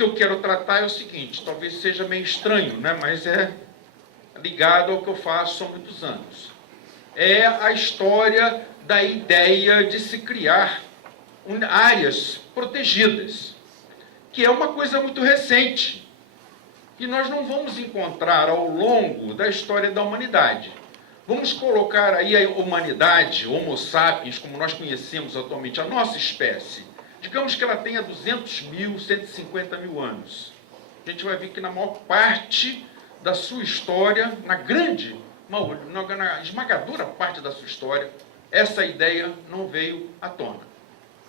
que eu quero tratar é o seguinte, talvez seja meio estranho, né? Mas é ligado ao que eu faço há muitos anos. É a história da ideia de se criar áreas protegidas, que é uma coisa muito recente, que nós não vamos encontrar ao longo da história da humanidade. Vamos colocar aí a humanidade, Homo sapiens, como nós conhecemos atualmente, a nossa espécie. Digamos que ela tenha 200 mil, 150 mil anos. A gente vai ver que na maior parte da sua história, na esmagadora parte da sua história, essa ideia não veio à tona.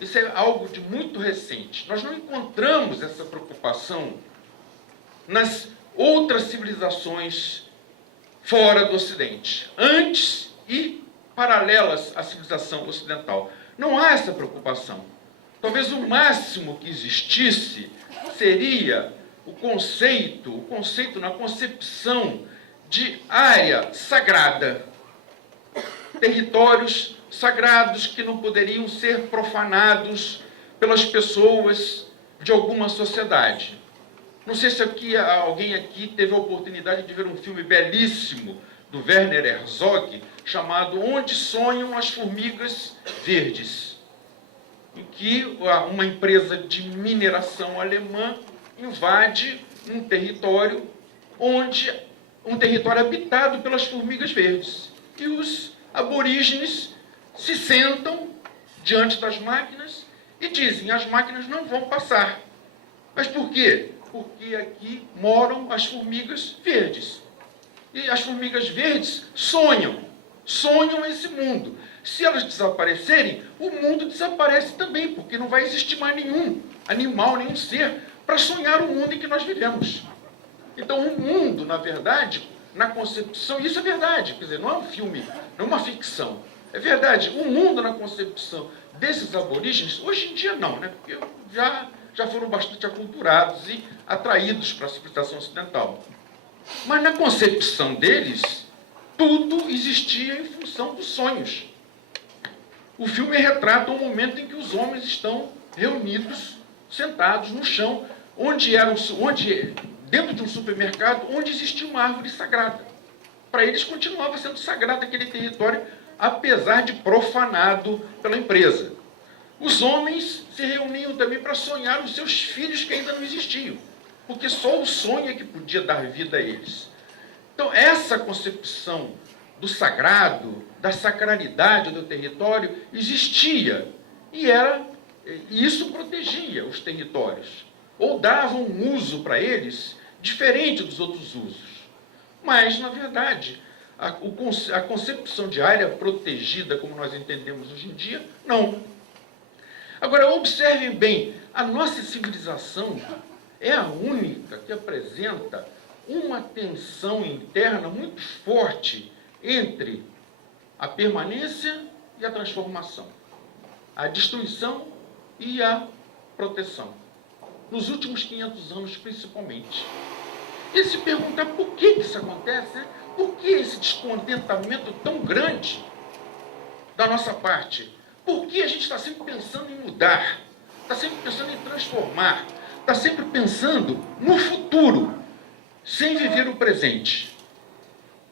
Isso é algo de muito recente. Nós não encontramos essa preocupação nas outras civilizações fora do Ocidente, antes e paralelas à civilização ocidental. Não há essa preocupação. Talvez o máximo que existisse seria o conceito na concepção de área sagrada, territórios sagrados que não poderiam ser profanados pelas pessoas de alguma sociedade. Não sei se alguém aqui teve a oportunidade de ver um filme belíssimo do Werner Herzog, chamado Onde Sonham as Formigas Verdes, em que uma empresa de mineração alemã invade um território habitado pelas formigas verdes. E os aborígenes se sentam diante das máquinas e dizem: as máquinas não vão passar. Mas por quê? Porque aqui moram as formigas verdes. E as formigas verdes sonham esse mundo. Se elas desaparecerem, o mundo desaparece também, porque não vai existir mais nenhum animal, nenhum ser, para sonhar o mundo em que nós vivemos. Então, o mundo, na verdade, na concepção, isso é verdade, quer dizer, não é um filme, não é uma ficção, é verdade, o mundo na concepção desses aborígenes, hoje em dia não, né? Porque já foram bastante aculturados e atraídos para a civilização ocidental. Mas na concepção deles, tudo existia em função dos sonhos. O filme retrata um momento em que os homens estão reunidos, sentados no chão, dentro de um supermercado, onde existia uma árvore sagrada. Para eles continuava sendo sagrado aquele território, apesar de profanado pela empresa. Os homens se reuniam também para sonhar os seus filhos que ainda não existiam, porque só o sonho é que podia dar vida a eles. Então, essa concepção do sagrado, da sacralidade do território, existia, e isso protegia os territórios, ou dava um uso para eles diferente dos outros usos. Mas, na verdade, a concepção de área protegida, como nós entendemos hoje em dia, não. Agora, observem bem, a nossa civilização é a única que apresenta uma tensão interna muito forte entre a permanência e a transformação, a destruição e a proteção. Nos últimos 500 anos, principalmente. E se perguntar por que isso acontece, né? Por que esse descontentamento tão grande da nossa parte? Por que a gente está sempre pensando em mudar? Está sempre pensando em transformar? Está sempre pensando no futuro, sem viver o presente?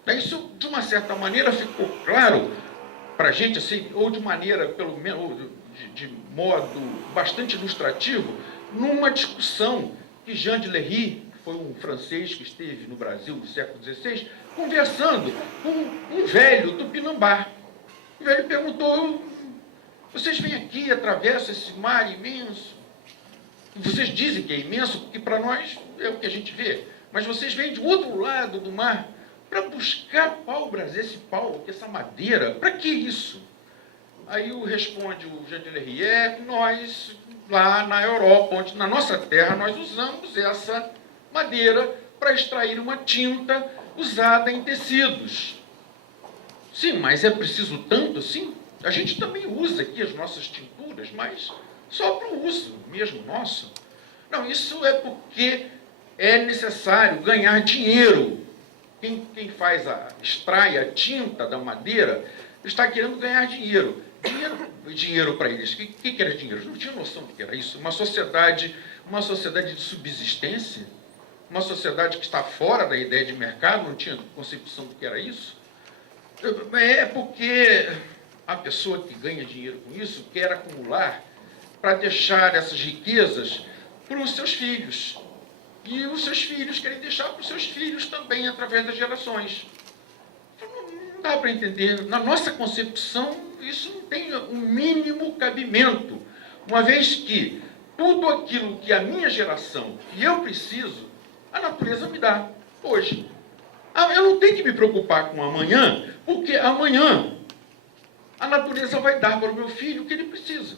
Isso, de uma certa maneira, ficou claro para a gente, assim, ou de maneira, pelo menos, de modo bastante ilustrativo, numa discussão que Jean de Lery, que foi um francês que esteve no Brasil no século XVI, conversando com um velho tupinambá. O velho perguntou: vocês vêm aqui, atravessam esse mar imenso, vocês dizem que é imenso, porque para nós é o que a gente vê, mas vocês vêm de outro lado do mar para buscar pau-brasil, esse pau, essa madeira, para que isso? Aí responde o Jean de Lery: nós, lá na Europa, onde, na nossa terra, nós usamos essa madeira para extrair uma tinta usada em tecidos. Sim, mas é preciso tanto assim? A gente também usa aqui as nossas tinturas, mas só para o uso mesmo nosso. Não, isso é porque é necessário ganhar dinheiro. Quem extrai a tinta da madeira está querendo ganhar dinheiro. dinheiro para eles. O que era dinheiro? Eles não tinham noção do que era isso. Uma sociedade de subsistência, uma sociedade que está fora da ideia de mercado, não tinha concepção do que era isso. É porque a pessoa que ganha dinheiro com isso quer acumular para deixar essas riquezas para os seus filhos. E os seus filhos querem deixar para os seus filhos também, através das gerações. Não dá para entender. Na nossa concepção, isso não tem o mínimo cabimento, uma vez que tudo aquilo que a minha geração e eu preciso, a natureza me dá hoje. Eu não tenho que me preocupar com amanhã, porque amanhã a natureza vai dar para o meu filho o que ele precisa.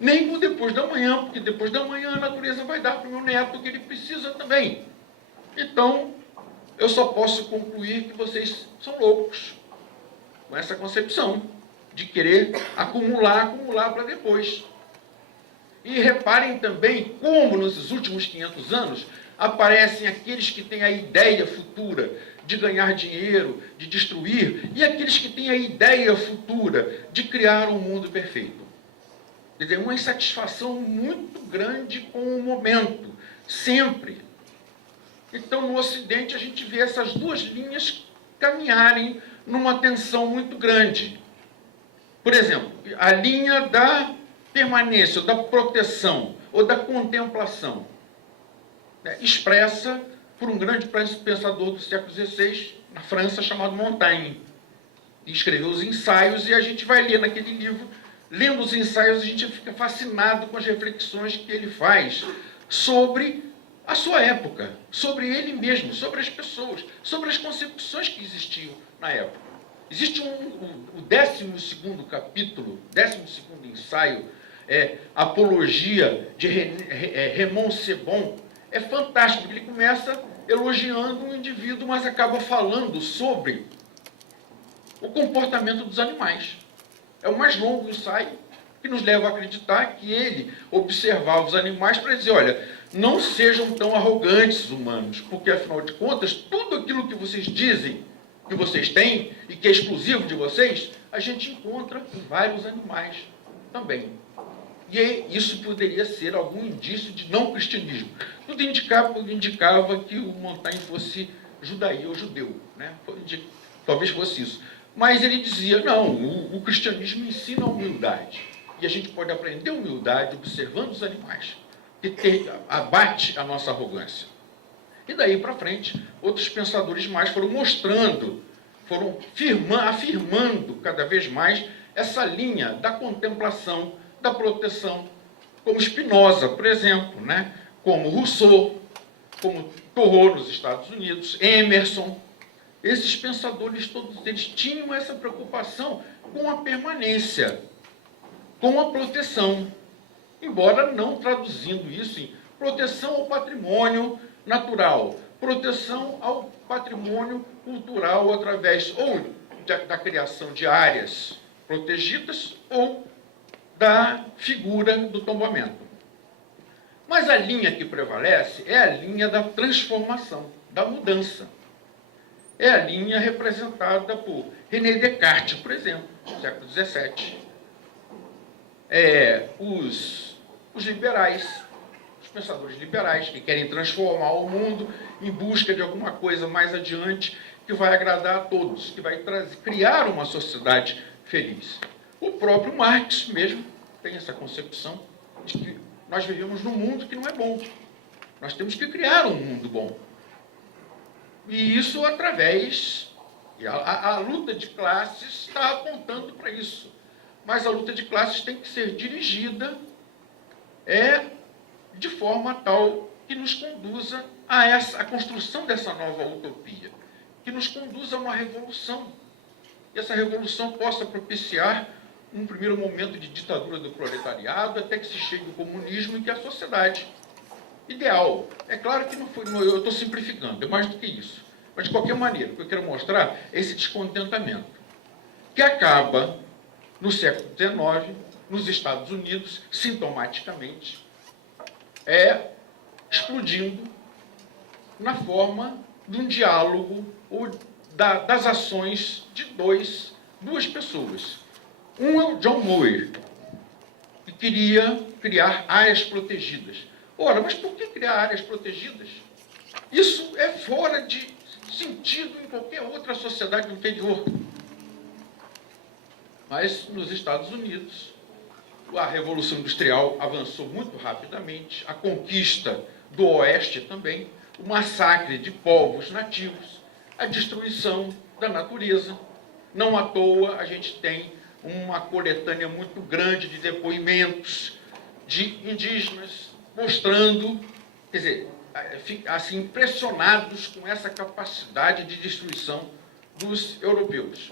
Nem por depois da manhã, porque depois da manhã a natureza vai dar para o meu neto o que ele precisa também. Então, eu só posso concluir que vocês são loucos com essa concepção de querer acumular para depois. E reparem também como, nesses últimos 500 anos, aparecem aqueles que têm a ideia futura de ganhar dinheiro, de destruir, e aqueles que têm a ideia futura de criar um mundo perfeito. Quer dizer, uma insatisfação muito grande com o momento, sempre. Então, no Ocidente, a gente vê essas duas linhas caminharem numa tensão muito grande. Por exemplo, a linha da permanência, da proteção ou da contemplação, expressa por um grande pensador do século XVI, na França, chamado Montaigne. Ele escreveu os ensaios e a gente vai ler naquele livro. Lendo os ensaios, a gente fica fascinado com as reflexões que ele faz sobre a sua época, sobre ele mesmo, sobre as pessoas, sobre as concepções que existiam na época. Existe o 12º capítulo, 12º ensaio, Apologia, de Raymond Sebon. É fantástico, ele começa elogiando um indivíduo, mas acaba falando sobre o comportamento dos animais. É o mais longo ensaio, que nos leva a acreditar que ele observava os animais para dizer, olha, não sejam tão arrogantes, humanos, porque, afinal de contas, tudo aquilo que vocês dizem que vocês têm e que é exclusivo de vocês, a gente encontra em vários animais também. E isso poderia ser algum indício de não cristianismo. Tudo indicava que o Montaigne fosse judaí ou judeu, né? Talvez fosse isso. Mas ele dizia, não, o cristianismo ensina a humildade. E a gente pode aprender humildade observando os animais, que abate a nossa arrogância. E daí para frente, outros pensadores mais foram mostrando, foram afirmando cada vez mais essa linha da contemplação, da proteção, como Spinoza, por exemplo, né? Como Rousseau, como Thoreau nos Estados Unidos, Emerson. Esses pensadores, todos eles tinham essa preocupação com a permanência, com a proteção, embora não traduzindo isso em proteção ao patrimônio natural, proteção ao patrimônio cultural através ou da criação de áreas protegidas ou da figura do tombamento. Mas a linha que prevalece é a linha da transformação, da mudança. É a linha representada por René Descartes, por exemplo, no século XVII. Os liberais, os pensadores liberais, que querem transformar o mundo em busca de alguma coisa mais adiante que vai agradar a todos, que vai criar uma sociedade feliz. O próprio Marx mesmo tem essa concepção de que nós vivemos num mundo que não é bom. Nós temos que criar um mundo bom. E isso através... A luta de classes está apontando para isso. Mas a luta de classes tem que ser dirigida de forma tal que nos conduza a construção dessa nova utopia, que nos conduza a uma revolução. E essa revolução possa propiciar um primeiro momento de ditadura do proletariado, até que se chegue ao comunismo e que a sociedade ideal. É claro que não foi, eu estou simplificando, é mais do que isso. Mas, de qualquer maneira, o que eu quero mostrar é esse descontentamento, que acaba, no século XIX, nos Estados Unidos, sintomaticamente, explodindo na forma de um diálogo ou das ações de duas pessoas. Um é o John Muir, que queria criar áreas protegidas. Ora, mas por que criar áreas protegidas? Isso é fora de sentido em qualquer outra sociedade do interior. Mas nos Estados Unidos, a Revolução Industrial avançou muito rapidamente, a conquista do Oeste também, o massacre de povos nativos, a destruição da natureza. Não à toa a gente tem uma coletânea muito grande de depoimentos de indígenas mostrando, quer dizer, assim, impressionados com essa capacidade de destruição dos europeus,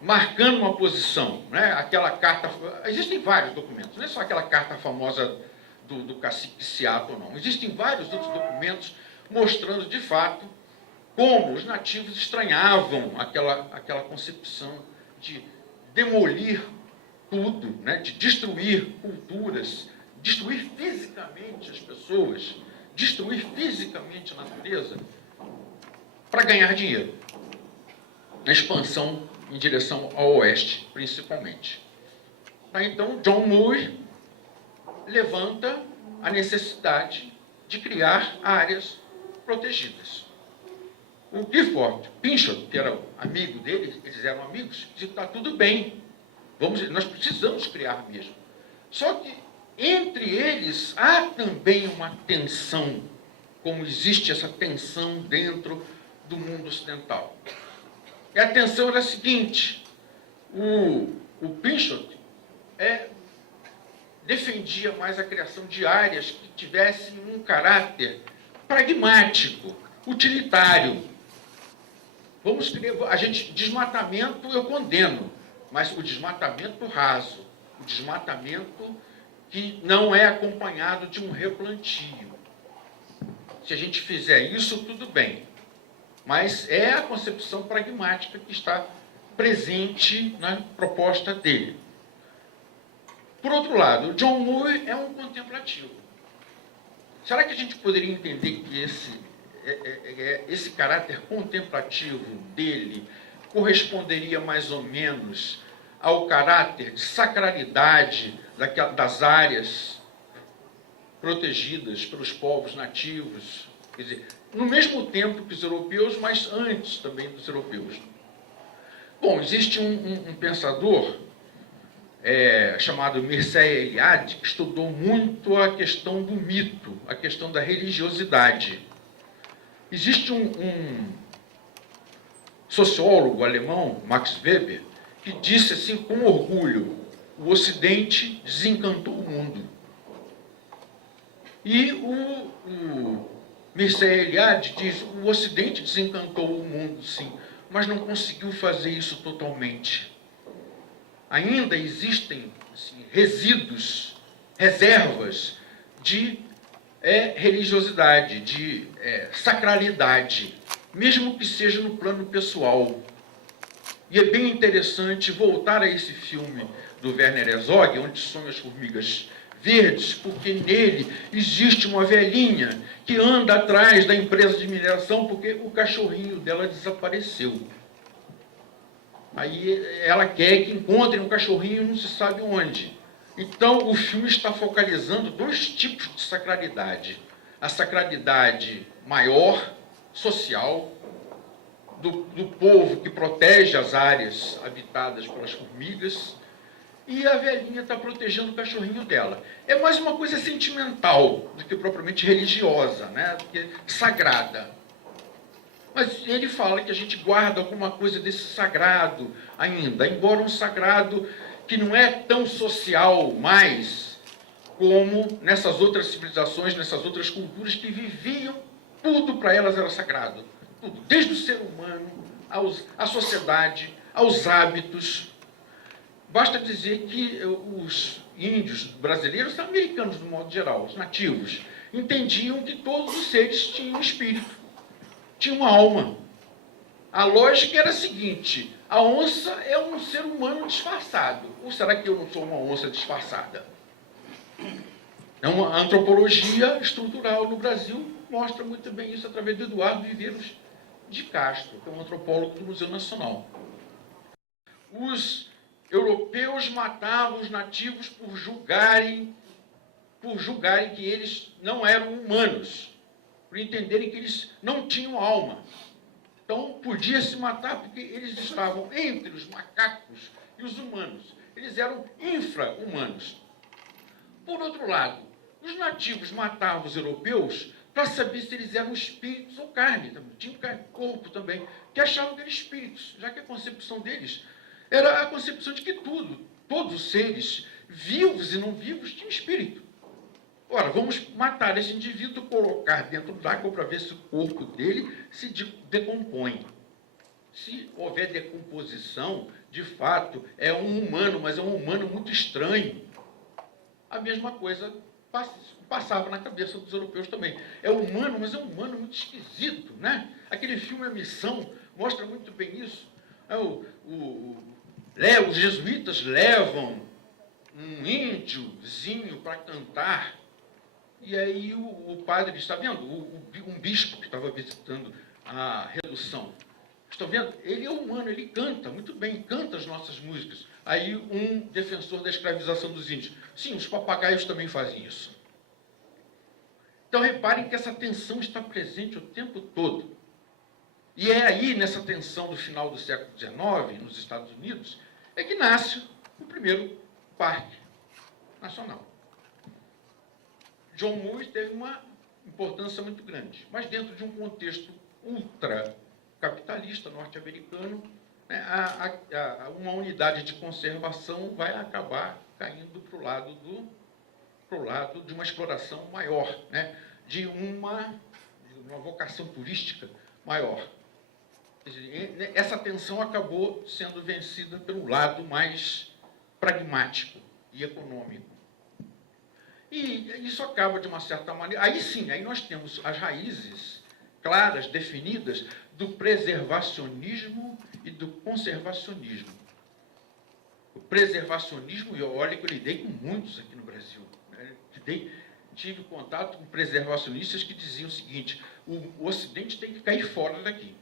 marcando uma posição, né? Aquela carta, existem vários documentos, não é só aquela carta famosa do cacique de Seattle, não. Existem vários outros documentos mostrando, de fato, como os nativos estranhavam aquela concepção de demolir tudo, né? De destruir culturas, destruir fisicamente as pessoas, destruir fisicamente a natureza para ganhar dinheiro. Na expansão em direção ao oeste, principalmente. Então, John Muir levanta a necessidade de criar áreas protegidas. O Gifford Pinchot, que era amigo dele, eles eram amigos, disse: está tudo bem, nós precisamos criar mesmo. Só que entre eles há também uma tensão, como existe essa tensão dentro do mundo ocidental. E a tensão era a seguinte: o Pinchot defendia mais a criação de áreas que tivessem um caráter pragmático, utilitário. Desmatamento eu condeno, mas o desmatamento raso, o desmatamento que não é acompanhado de um replantio. Se a gente fizer isso, tudo bem. Mas é a concepção pragmática que está presente na proposta dele. Por outro lado, o John Muir é um contemplativo. Será que a gente poderia entender que esse caráter contemplativo dele corresponderia mais ou menos ao caráter de sacralidade das áreas protegidas pelos povos nativos? Quer dizer, no mesmo tempo que os europeus, mas antes também dos europeus. Bom, existe um pensador chamado Mircea Eliade, que estudou muito a questão do mito, a questão da religiosidade. Existe um sociólogo alemão, Max Weber, que disse assim com orgulho: o Ocidente desencantou o mundo. E o Mircea Eliade diz: o Ocidente desencantou o mundo, sim, mas não conseguiu fazer isso totalmente. Ainda existem assim, resíduos, reservas de religiosidade, de sacralidade, mesmo que seja no plano pessoal. E é bem interessante voltar a esse filme do Werner Herzog, Onde Sonham as Formigas Verdes, porque nele existe uma velhinha que anda atrás da empresa de mineração porque o cachorrinho dela desapareceu. Aí ela quer que encontrem um cachorrinho não se sabe onde. Então o filme está focalizando dois tipos de sacralidade. A sacralidade maior, social, do povo que protege as áreas habitadas pelas formigas, e a velhinha está protegendo o cachorrinho dela. É mais uma coisa sentimental do que propriamente religiosa, né? Do que sagrada. Mas ele fala que a gente guarda alguma coisa desse sagrado ainda, embora um sagrado que não é tão social mais como nessas outras civilizações, nessas outras culturas que viviam, tudo para elas era sagrado. Tudo, desde o ser humano, à sociedade, aos hábitos. Basta dizer que os índios brasileiros, americanos no modo geral, os nativos, entendiam que todos os seres tinham espírito, tinham uma alma. A lógica era a seguinte: a onça é um ser humano disfarçado. Ou será que eu não sou uma onça disfarçada? É uma antropologia estrutural no Brasil, mostra muito bem isso através do Eduardo Viveiros de Castro, que é um antropólogo do Museu Nacional. Os europeus matavam os nativos por julgarem que eles não eram humanos, por entenderem que eles não tinham alma. Então, podia se matar porque eles estavam entre os macacos e os humanos. Eles eram infra-humanos. Por outro lado, os nativos matavam os europeus para saber se eles eram espíritos ou carne. Tinham corpo também, que achavam que eram espíritos, já que a concepção deles era a concepção de que todos os seres, vivos e não vivos, tinham espírito. Ora, vamos matar esse indivíduo, colocar dentro d'água para ver se o corpo dele se decompõe. Se houver decomposição, de fato, é um humano, mas é um humano muito estranho. A mesma coisa passava na cabeça dos europeus também. É humano, mas é um humano muito esquisito, né? Aquele filme A Missão mostra muito bem isso. Os jesuítas levam um índiozinho para cantar. E aí o padre, está vendo? Um bispo que estava visitando a redução. Estão vendo? Ele é humano, ele canta muito bem, canta as nossas músicas. Aí um defensor da escravização dos índios. Sim, os papagaios também fazem isso. Então reparem que essa tensão está presente o tempo todo. E é aí, nessa tensão do final do século XIX, nos Estados Unidos, é que nasce o primeiro parque nacional. John Lewis teve uma importância muito grande, mas dentro de um contexto ultracapitalista norte-americano, né, uma unidade de conservação vai acabar caindo para o lado de uma exploração maior, né, de uma vocação turística maior. Quer dizer, essa tensão acabou sendo vencida pelo lado mais pragmático e econômico. E isso acaba, de uma certa maneira... Aí sim, aí nós temos as raízes claras, definidas, do preservacionismo e do conservacionismo. O preservacionismo, e olha que eu lidei com muitos aqui no Brasil, né? Tive contato com preservacionistas que diziam o seguinte: o Ocidente tem que cair fora daqui.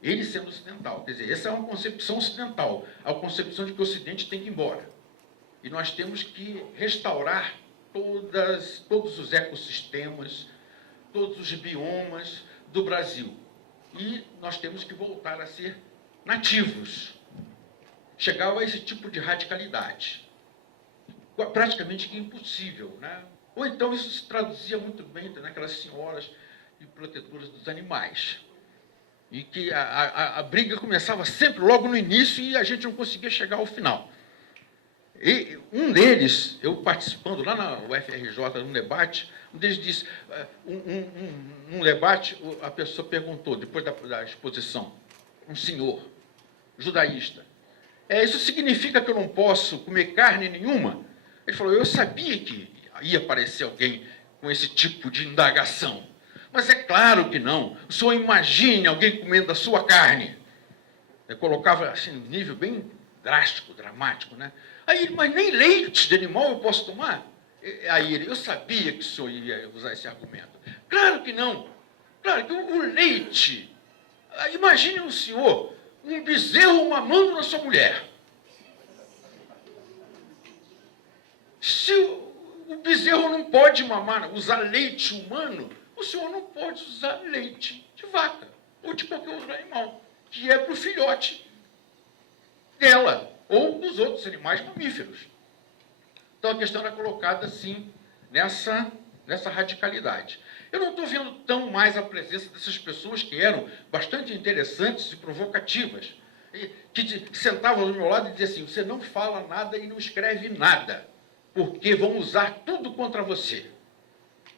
Ele sendo ocidental. Quer dizer, essa é uma concepção ocidental, a concepção de que o Ocidente tem que ir embora. E nós temos que restaurar todos os ecossistemas, todos os biomas do Brasil. E nós temos que voltar a ser nativos. Chegava a esse tipo de radicalidade. Praticamente impossível, né? Ou então isso se traduzia muito bem naquelas senhoras e protetoras dos animais. E que a briga começava sempre logo no início e a gente não conseguia chegar ao final. E um deles, eu participando lá na UFRJ, num debate, um deles disse, num debate, a pessoa perguntou, depois da exposição, um senhor judaísta, isso significa que eu não posso comer carne nenhuma? Ele falou, eu sabia que ia aparecer alguém com esse tipo de indagação, mas é claro que não. O senhor imagine alguém comendo a sua carne. Eu colocava assim, um nível bem drástico, dramático, né? Aí, mas nem leite de animal eu posso tomar? Aí ele, eu sabia que o senhor ia usar esse argumento. Claro que não. Claro que o leite... Imagine o senhor, um bezerro mamando na sua mulher. Se o bezerro não pode usar leite humano, o senhor não pode usar leite de vaca ou de qualquer outro animal, que é para o filhote dela ou dos outros animais mamíferos. Então a questão era colocada assim, nessa radicalidade. Eu não estou vendo tão mais a presença dessas pessoas que eram bastante interessantes e provocativas, que sentavam ao meu lado e diziam assim, você não fala nada e não escreve nada, porque vão usar tudo contra você.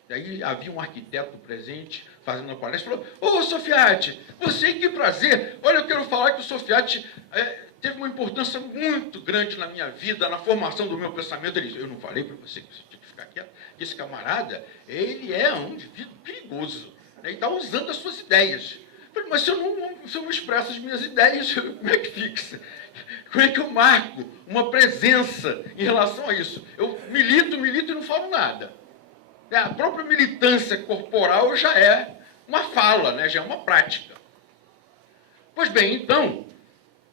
E aí havia um arquiteto presente, fazendo uma palestra, falou, ô Sofiati, você, que prazer, olha, eu quero falar que o Sofiati teve uma importância muito grande na minha vida, na formação do meu pensamento. Ele disse, eu não falei para você que você tinha que ficar quieto? Esse camarada, ele é um indivíduo perigoso, né? Ele está usando as suas ideias. Eu falei, mas se eu não expresso as minhas ideias, como é que fixa? Como é que eu marco uma presença em relação a isso? Eu milito e não falo nada. A própria militância corporal já é uma fala, né? Já é uma prática. Pois bem, então,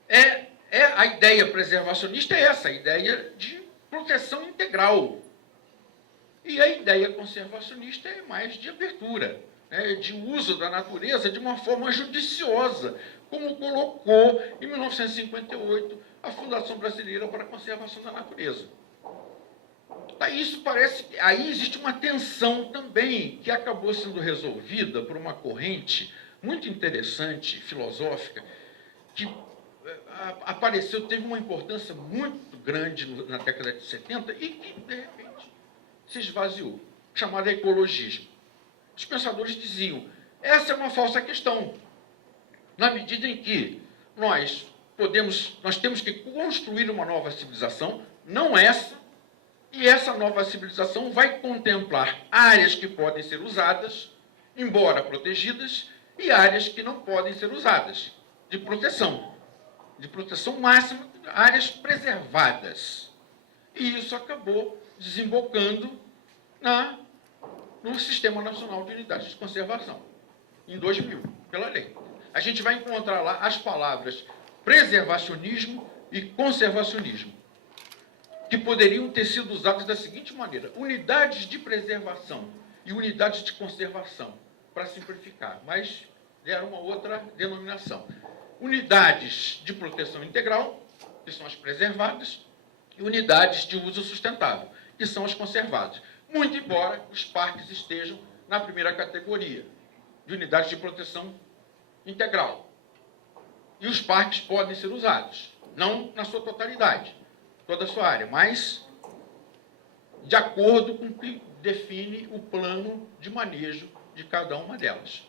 é a ideia preservacionista é essa, a ideia de proteção integral. E a ideia conservacionista é mais de abertura, né, de uso da natureza de uma forma judiciosa, como colocou, em 1958, a Fundação Brasileira para a Conservação da Natureza. Isso parece que aí existe uma tensão também, que acabou sendo resolvida por uma corrente muito interessante, filosófica, que apareceu, teve uma importância muito grande na década de 70 e que, de repente, se esvaziou, chamada ecologismo. Os pensadores diziam, essa é uma falsa questão, na medida em que nós temos que construir uma nova civilização, não essa, e essa nova civilização vai contemplar áreas que podem ser usadas, embora protegidas, e áreas que não podem ser usadas, de proteção máxima, áreas preservadas. E isso acabou desembocando no Sistema Nacional de Unidades de Conservação, em 2000, pela lei. A gente vai encontrar lá as palavras preservacionismo e conservacionismo, que poderiam ter sido usadas da seguinte maneira: unidades de preservação e unidades de conservação, para simplificar, mas deram uma outra denominação. Unidades de proteção integral, que são as preservadas, e unidades de uso sustentável, que são as conservadas. Muito embora os parques estejam na primeira categoria, de unidades de proteção integral. E os parques podem ser usados, não na sua totalidade, toda a sua área, mas de acordo com o que define o plano de manejo de cada uma delas.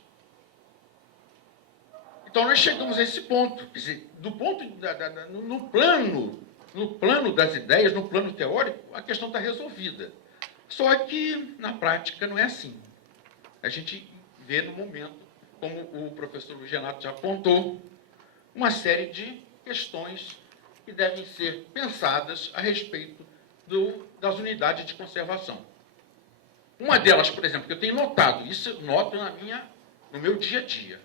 Então, nós chegamos a esse ponto, quer dizer, no plano das ideias, no plano teórico, a questão está resolvida. Só que, na prática, não é assim. A gente vê no momento, como o professor Luiz Renato já apontou, uma série de questões que devem ser pensadas a respeito das unidades de conservação. Uma delas, por exemplo, que eu tenho notado, isso eu noto no meu dia a dia,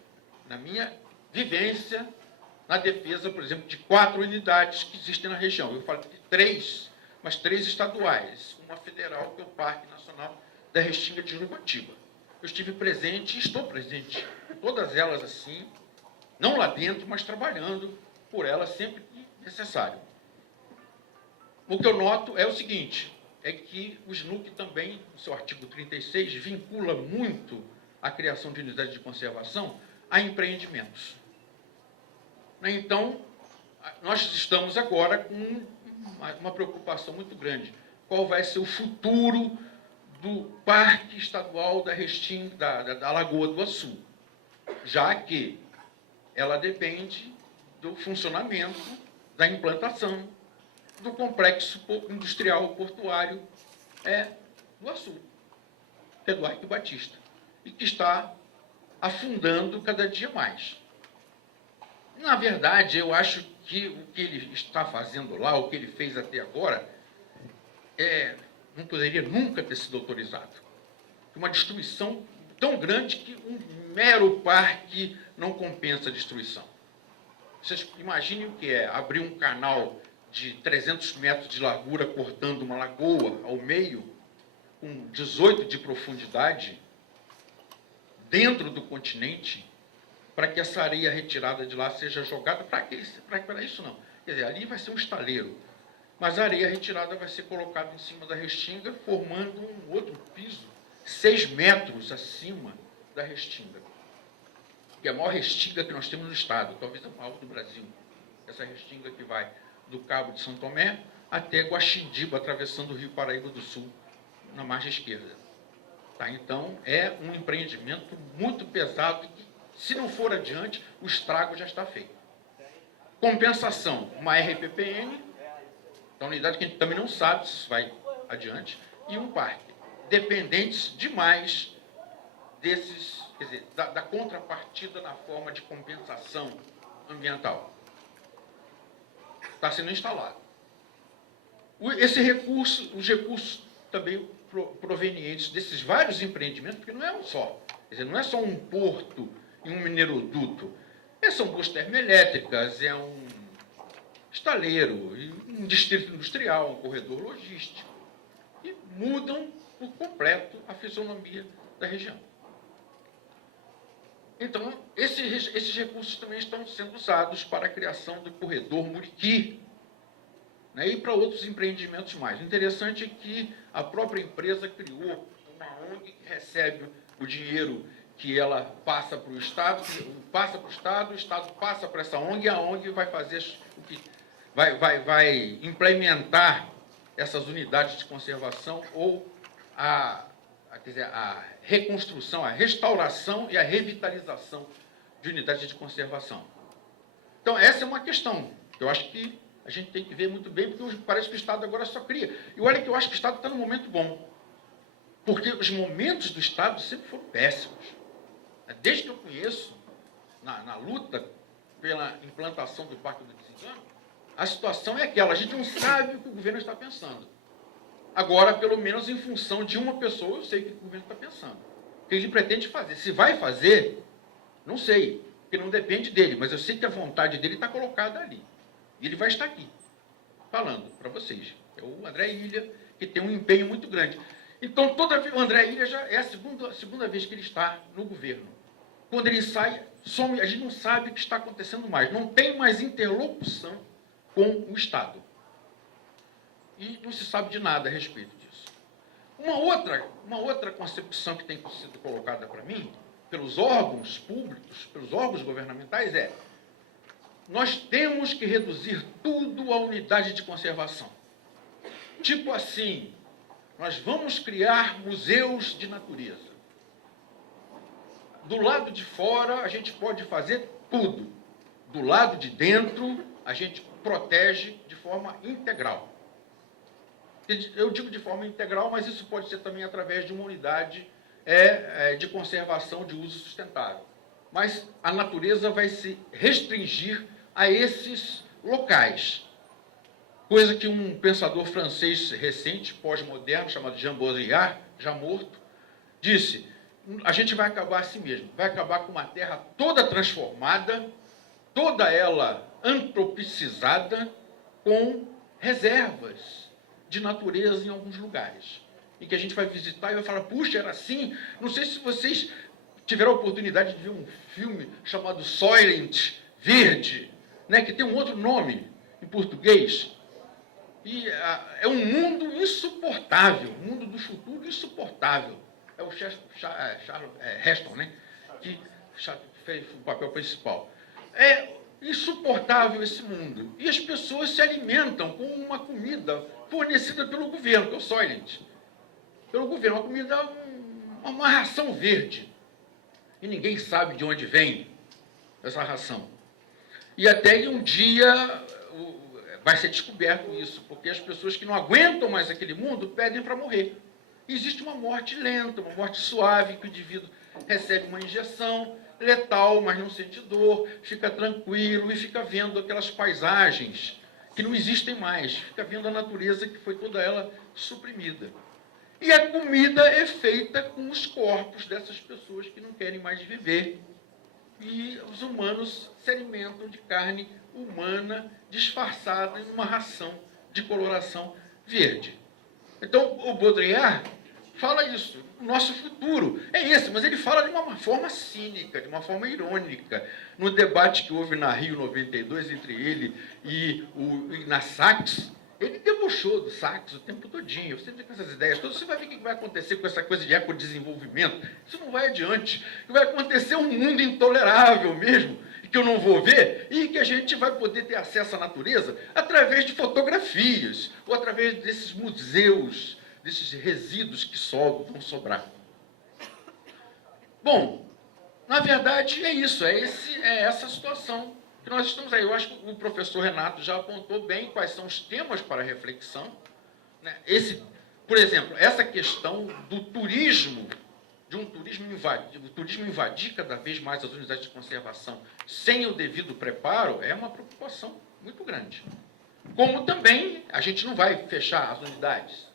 na minha vivência, na defesa, por exemplo, de 4 unidades que existem na região. Eu falo de 3, mas 3 estaduais, uma federal, que é o Parque Nacional da Restinga de Jurubatiba. Eu estive presente e estou presente em todas elas assim, não lá dentro, mas trabalhando por elas sempre que necessário. O que eu noto é o seguinte, é que o SNUC também, no seu artigo 36, vincula muito a criação de unidades de conservação a empreendimentos. Então, nós estamos agora com uma preocupação muito grande. Qual vai ser o futuro do Parque Estadual da Restinga, da Lagoa do Açu? Já que ela depende do funcionamento, da implantação do complexo industrial portuário do Açu, que é do Eike Batista, e que está afundando cada dia mais. Na verdade, eu acho que o que ele está fazendo lá, o que ele fez até agora, não poderia nunca ter sido autorizado. Uma destruição tão grande que um mero parque não compensa a destruição. Vocês imaginem o que é abrir um canal de 300 metros de largura cortando uma lagoa ao meio, com 18 de profundidade, dentro do continente, para que essa areia retirada de lá seja jogada. Para isso não. Quer dizer, ali vai ser um estaleiro. Mas a areia retirada vai ser colocada em cima da restinga, formando um outro piso, 6 metros acima da restinga. Que é a maior restinga que nós temos no estado, talvez a maior do Brasil. Essa restinga que vai do Cabo de São Tomé até Guaxindiba, atravessando o Rio Paraíba do Sul, na margem esquerda. Então, é um empreendimento muito pesado que, se não for adiante, o estrago já está feito. Compensação, uma RPPN, da unidade que a gente também não sabe se vai adiante, e um parque, dependentes demais desses, quer dizer, da contrapartida na forma de compensação ambiental. Está sendo instalado. Os recursos também provenientes desses vários empreendimentos, porque não é um só. Quer dizer, não é só um porto e um mineroduto. São duas termoelétricas, estaleiro, um distrito industrial, um corredor logístico, e mudam por completo a fisionomia da região. Então, esses recursos também estão sendo usados para a criação do corredor Muriqui, né, e para outros empreendimentos mais. O interessante é que a própria empresa criou uma ONG que recebe o dinheiro que ela passa para o Estado, o Estado passa para essa ONG, e a ONG vai fazer o que vai implementar essas unidades de conservação ou quer dizer, a reconstrução, a restauração e a revitalização de unidades de conservação. Então, essa é uma questão que eu acho que a gente tem que ver muito bem, porque parece que o Estado agora só cria. E olha que eu acho que o Estado está num momento bom, porque os momentos do Estado sempre foram péssimos. Desde que eu conheço, na luta pela implantação do Pacto do Desengano, a situação é aquela, a gente não sabe o que o governo está pensando. Agora, pelo menos em função de uma pessoa, eu sei o que o governo está pensando. O que ele pretende fazer. Se vai fazer, não sei, porque não depende dele, mas eu sei que a vontade dele está colocada ali. E ele vai estar aqui, falando para vocês. É o André Ilha, que tem um empenho muito grande. Então, o André Ilha já é a segunda vez que ele está no governo. Quando ele sai, a gente não sabe o que está acontecendo mais. Não tem mais interlocução com o Estado. E não se sabe de nada a respeito disso. Uma outra concepção que tem sido colocada para mim, pelos órgãos públicos, pelos órgãos governamentais, é: nós temos que reduzir tudo à unidade de conservação. Tipo assim, nós vamos criar museus de natureza. Do lado de fora, a gente pode fazer tudo. Do lado de dentro, a gente protege de forma integral. Eu digo de forma integral, mas isso pode ser também através de uma unidade de conservação de uso sustentável. Mas a natureza vai se restringir a esses locais. Coisa que um pensador francês recente, pós-moderno, chamado Jean Baudrillard, já morto, disse: a gente vai acabar assim mesmo, vai acabar com uma terra toda transformada, toda ela antropicizada, com reservas de natureza em alguns lugares. E que a gente vai visitar e vai falar: puxa, era assim. Não sei se vocês tiveram a oportunidade de ver um filme chamado Soylent Verde, né, que tem um outro nome em português. E é um mundo insuportável, um mundo do futuro insuportável. É o Charles Heston, né, que fez o papel principal. É insuportável esse mundo. E as pessoas se alimentam com uma comida fornecida pelo governo, que é o Soylent. Pelo governo, uma comida, uma ração verde. E ninguém sabe de onde vem essa ração. E até que um dia vai ser descoberto isso, porque as pessoas que não aguentam mais aquele mundo pedem para morrer. E existe uma morte lenta, uma morte suave, que o indivíduo recebe uma injeção letal, mas não sente dor, fica tranquilo e fica vendo aquelas paisagens que não existem mais, fica vendo a natureza que foi toda ela suprimida. E a comida é feita com os corpos dessas pessoas que não querem mais viver. E os humanos se alimentam de carne humana disfarçada em uma ração de coloração verde. Então, o Baudrillard fala isso. O nosso futuro é esse, mas ele fala de uma forma cínica, de uma forma irônica. No debate que houve na Rio 92 entre ele e na Sachs, ele debochou do Sachs o tempo todinho. Você tem essas ideias todas, você vai ver o que vai acontecer com essa coisa de ecodesenvolvimento. Isso não vai adiante. Vai acontecer um mundo intolerável mesmo, que eu não vou ver, e que a gente vai poder ter acesso à natureza através de fotografias, ou através desses museus, desses resíduos que vão sobrar. Bom, na verdade é isso, é essa situação que nós estamos aí. Eu acho que o professor Renato já apontou bem quais são os temas para reflexão, né? Por exemplo, essa questão do turismo, de um turismo invadir cada vez mais as unidades de conservação sem o devido preparo, é uma preocupação muito grande. Como também a gente não vai fechar as unidades,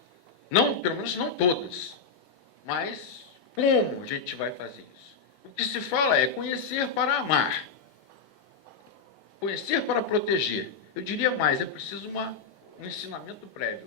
não, pelo menos não todas, mas como a gente vai fazer isso? O que se fala é conhecer para amar, conhecer para proteger. Eu diria mais, é preciso um ensinamento prévio.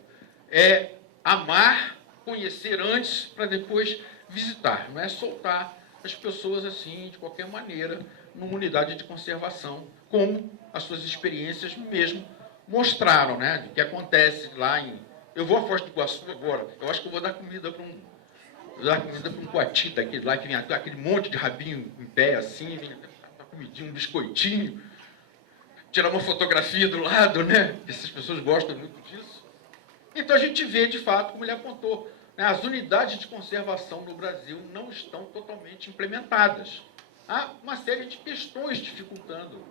É amar, conhecer antes, para depois visitar. Não é soltar as pessoas assim, de qualquer maneira, numa unidade de conservação, como as suas experiências mesmo mostraram, né? Do que acontece lá em... Eu vou a Foz do Iguaçu agora, eu acho que eu vou dar comida para um coati daquele lá, que vem aquele monte de rabinho em pé, assim, vem uma comidinha, um biscoitinho, tirar uma fotografia do lado, né? Essas pessoas gostam muito disso. Então a gente vê, de fato, como ele apontou, né? As unidades de conservação no Brasil não estão totalmente implementadas. Há uma série de questões dificultando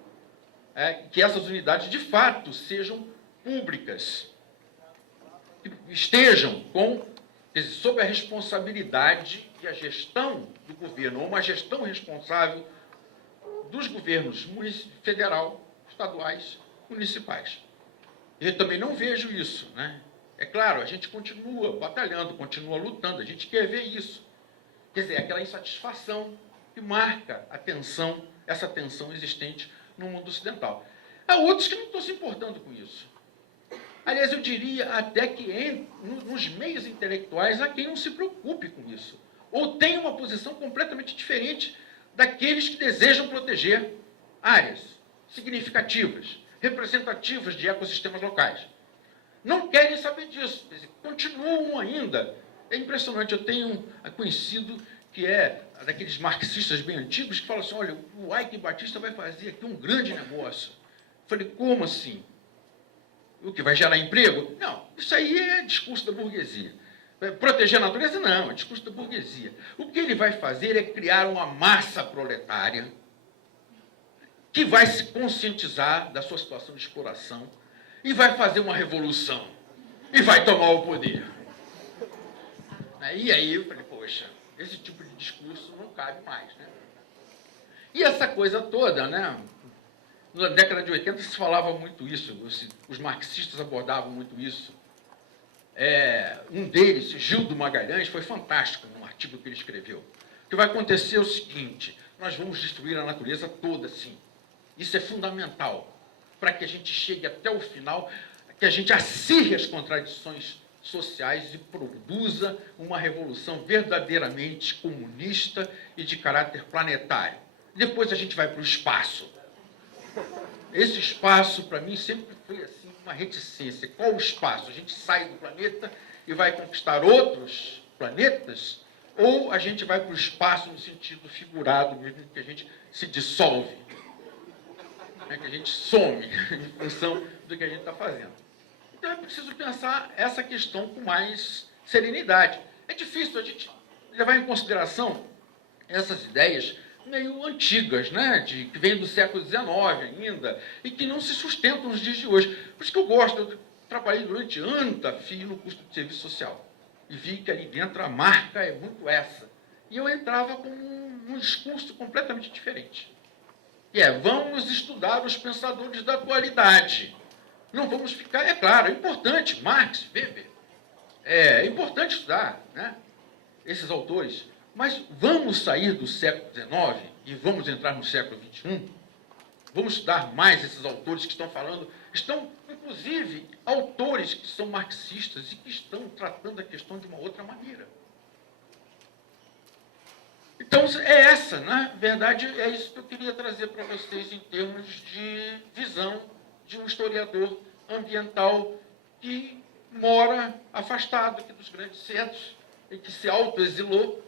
que essas unidades, de fato, sejam públicas, que estejam sob a responsabilidade e a gestão do governo, ou uma gestão responsável dos governos federal, estaduais, municipais. Eu também não vejo isso, né? É claro, a gente continua batalhando, continua lutando, a gente quer ver isso. Quer dizer, aquela insatisfação que marca a tensão, essa tensão existente no mundo ocidental. Há outros que não estão se importando com isso. Aliás, eu diria até que nos meios intelectuais há quem não se preocupe com isso. Ou tem uma posição completamente diferente daqueles que desejam proteger áreas significativas, representativas de ecossistemas locais. Não querem saber disso, continuam ainda. É impressionante, eu tenho conhecido que é daqueles marxistas bem antigos que falam assim, olha, o Eike Batista vai fazer aqui um grande negócio. Eu falei, como assim? O que vai gerar emprego? Não, isso aí é discurso da burguesia. Proteger a natureza? Não, é discurso da burguesia. O que ele vai fazer é criar uma massa proletária que vai se conscientizar da sua situação de exploração e vai fazer uma revolução e vai tomar o poder. E aí eu falei, poxa, esse tipo de discurso não cabe mais, né? E essa coisa toda, né? Na década de 80 se falava muito isso, os marxistas abordavam muito isso. Um deles, Gildo Magalhães, foi fantástico num artigo que ele escreveu. O que vai acontecer é o seguinte, nós vamos destruir a natureza toda, sim. Isso é fundamental para que a gente chegue até o final, que a gente acirre as contradições sociais e produza uma revolução verdadeiramente comunista e de caráter planetário. Depois a gente vai para o espaço. Esse espaço, para mim, sempre foi assim, uma reticência. Qual o espaço? A gente sai do planeta e vai conquistar outros planetas? Ou a gente vai para o espaço no sentido figurado, mesmo que a gente se dissolve? Que a gente some em função do que a gente está fazendo. Então é preciso pensar essa questão com mais serenidade. É difícil a gente levar em consideração essas ideias meio antigas, né? Que vêm do século XIX ainda, e que não se sustentam nos dias de hoje. Por isso que eu trabalhei durante anos a fio no curso de serviço social, e vi que ali dentro a marca é muito essa. E eu entrava com um discurso completamente diferente. Vamos estudar os pensadores da atualidade. Não vamos ficar, é claro, é importante, Marx, Weber, é importante estudar, né, esses autores, mas vamos sair do século XIX e vamos entrar no século XXI? Vamos estudar mais esses autores que estão falando, inclusive, autores que são marxistas e que estão tratando a questão de uma outra maneira. Então, na verdade, é isso que eu queria trazer para vocês em termos de visão de um historiador ambiental que mora afastado aqui dos grandes centros e que se autoexilou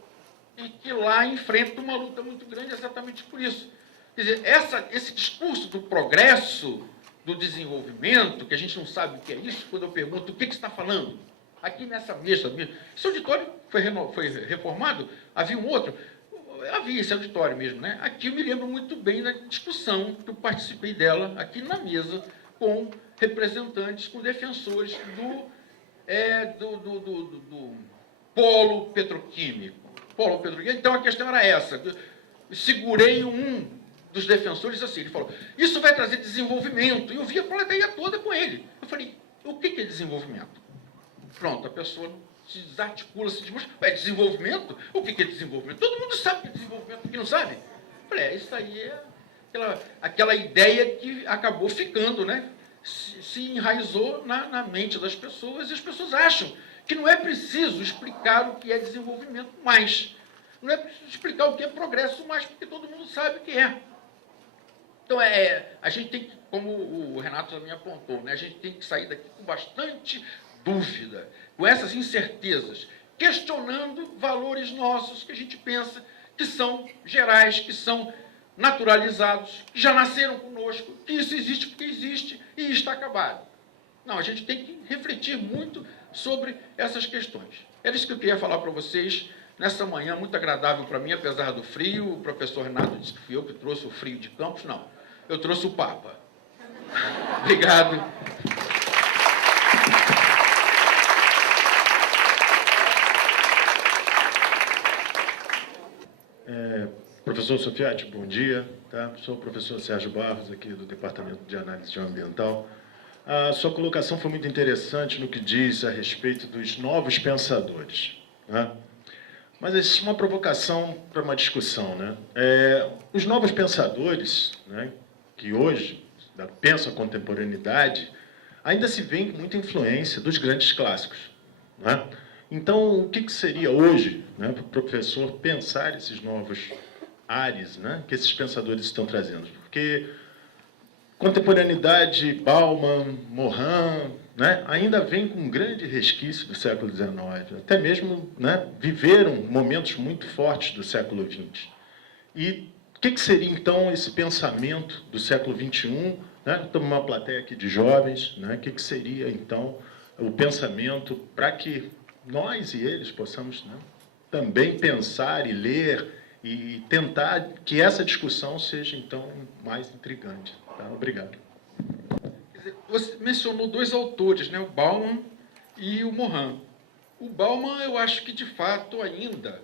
e que lá enfrenta uma luta muito grande exatamente por isso. Quer dizer, esse discurso do progresso, do desenvolvimento, que a gente não sabe o que é isso, quando eu pergunto o que você está falando, aqui nessa mesa, esse auditório foi reformado, havia um outro, havia esse auditório mesmo, né? Aqui eu me lembro muito bem da discussão que eu participei dela, aqui na mesa, com representantes, com defensores do polo petroquímico. Então a questão era essa. Eu segurei um dos defensores assim, ele falou, isso vai trazer desenvolvimento. E eu vi a plateia toda com ele. Eu falei, o que é desenvolvimento? Pronto, a pessoa se desarticula, se desmancha. Desenvolvimento? O que é desenvolvimento? Todo mundo sabe o que é desenvolvimento, quem não sabe? Eu falei, isso aí é aquela ideia que acabou ficando, né? se enraizou na mente das pessoas, e as pessoas acham que não é preciso explicar o que é desenvolvimento mais. Não é preciso explicar o que é progresso mais, porque todo mundo sabe o que é. Então, a gente tem que, como o Renato também apontou, né, a gente tem que sair daqui com bastante dúvida, com essas incertezas, questionando valores nossos que a gente pensa que são gerais, que são naturalizados, que já nasceram conosco, que isso existe porque existe e está acabado. Não, a gente tem que refletir muito sobre essas questões. Era isso que eu queria falar para vocês nessa manhã muito agradável para mim, apesar do frio. O professor Renato disse que fui eu que trouxe o frio de Campos. Não, eu trouxe o Papa. Obrigado. Professor Sofiati, bom dia. Tá? Sou o professor Sérgio Barros, aqui do Departamento de Análise Geoambiental. A sua colocação foi muito interessante no que diz a respeito dos novos pensadores, né? Mas existe uma provocação para uma discussão, né? Os novos pensadores, né, que hoje pensam a contemporaneidade, ainda se veem com muita influência dos grandes clássicos, né? Então, o que seria hoje, né, para o professor pensar esses novos ares, né, que esses pensadores estão trazendo? Porque contemporaneidade, Bauman, Morin, né, ainda vem com um grande resquício do século XIX, até mesmo, né, viveram momentos muito fortes do século XX. E o que seria, então, esse pensamento do século XXI? Né? Estamos numa plateia aqui de jovens, né? O que seria, então, o pensamento para que nós e eles possamos, né, também pensar e ler e tentar que essa discussão seja, então, mais intrigante. Tá? Obrigado. Você mencionou dois autores, né, o Bauman e o Morin. O Bauman, eu acho que, de fato, ainda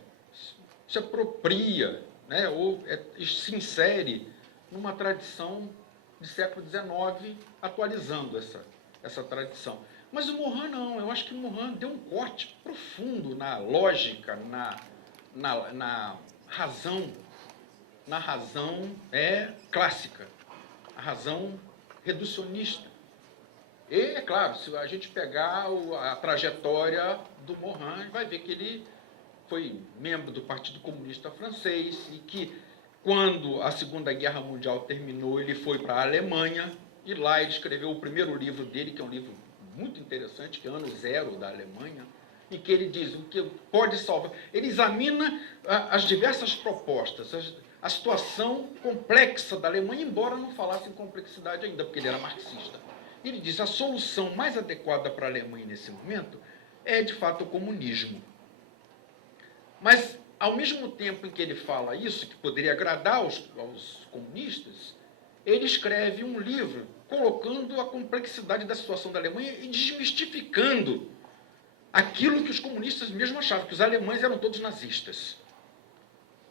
se apropria, né, ou se insere numa tradição de século XIX, atualizando essa tradição. Mas o Morin não, eu acho que o Morin deu um corte profundo na lógica, na razão clássica, a razão reducionista. E, é claro, se a gente pegar a trajetória do Morin, vai ver que ele foi membro do Partido Comunista Francês e que, quando a Segunda Guerra Mundial terminou, ele foi para a Alemanha e lá ele escreveu o primeiro livro dele, que é um livro muito interessante, que é Ano Zero da Alemanha, em que ele diz o que pode salvar. Ele examina as diversas propostas, a situação complexa da Alemanha, embora não falasse em complexidade ainda, porque ele era marxista. Ele diz: a solução mais adequada para a Alemanha nesse momento é, de fato, o comunismo. Mas, ao mesmo tempo em que ele fala isso, que poderia agradar aos comunistas, ele escreve um livro colocando a complexidade da situação da Alemanha e desmistificando aquilo que os comunistas mesmo achavam, que os alemães eram todos nazistas.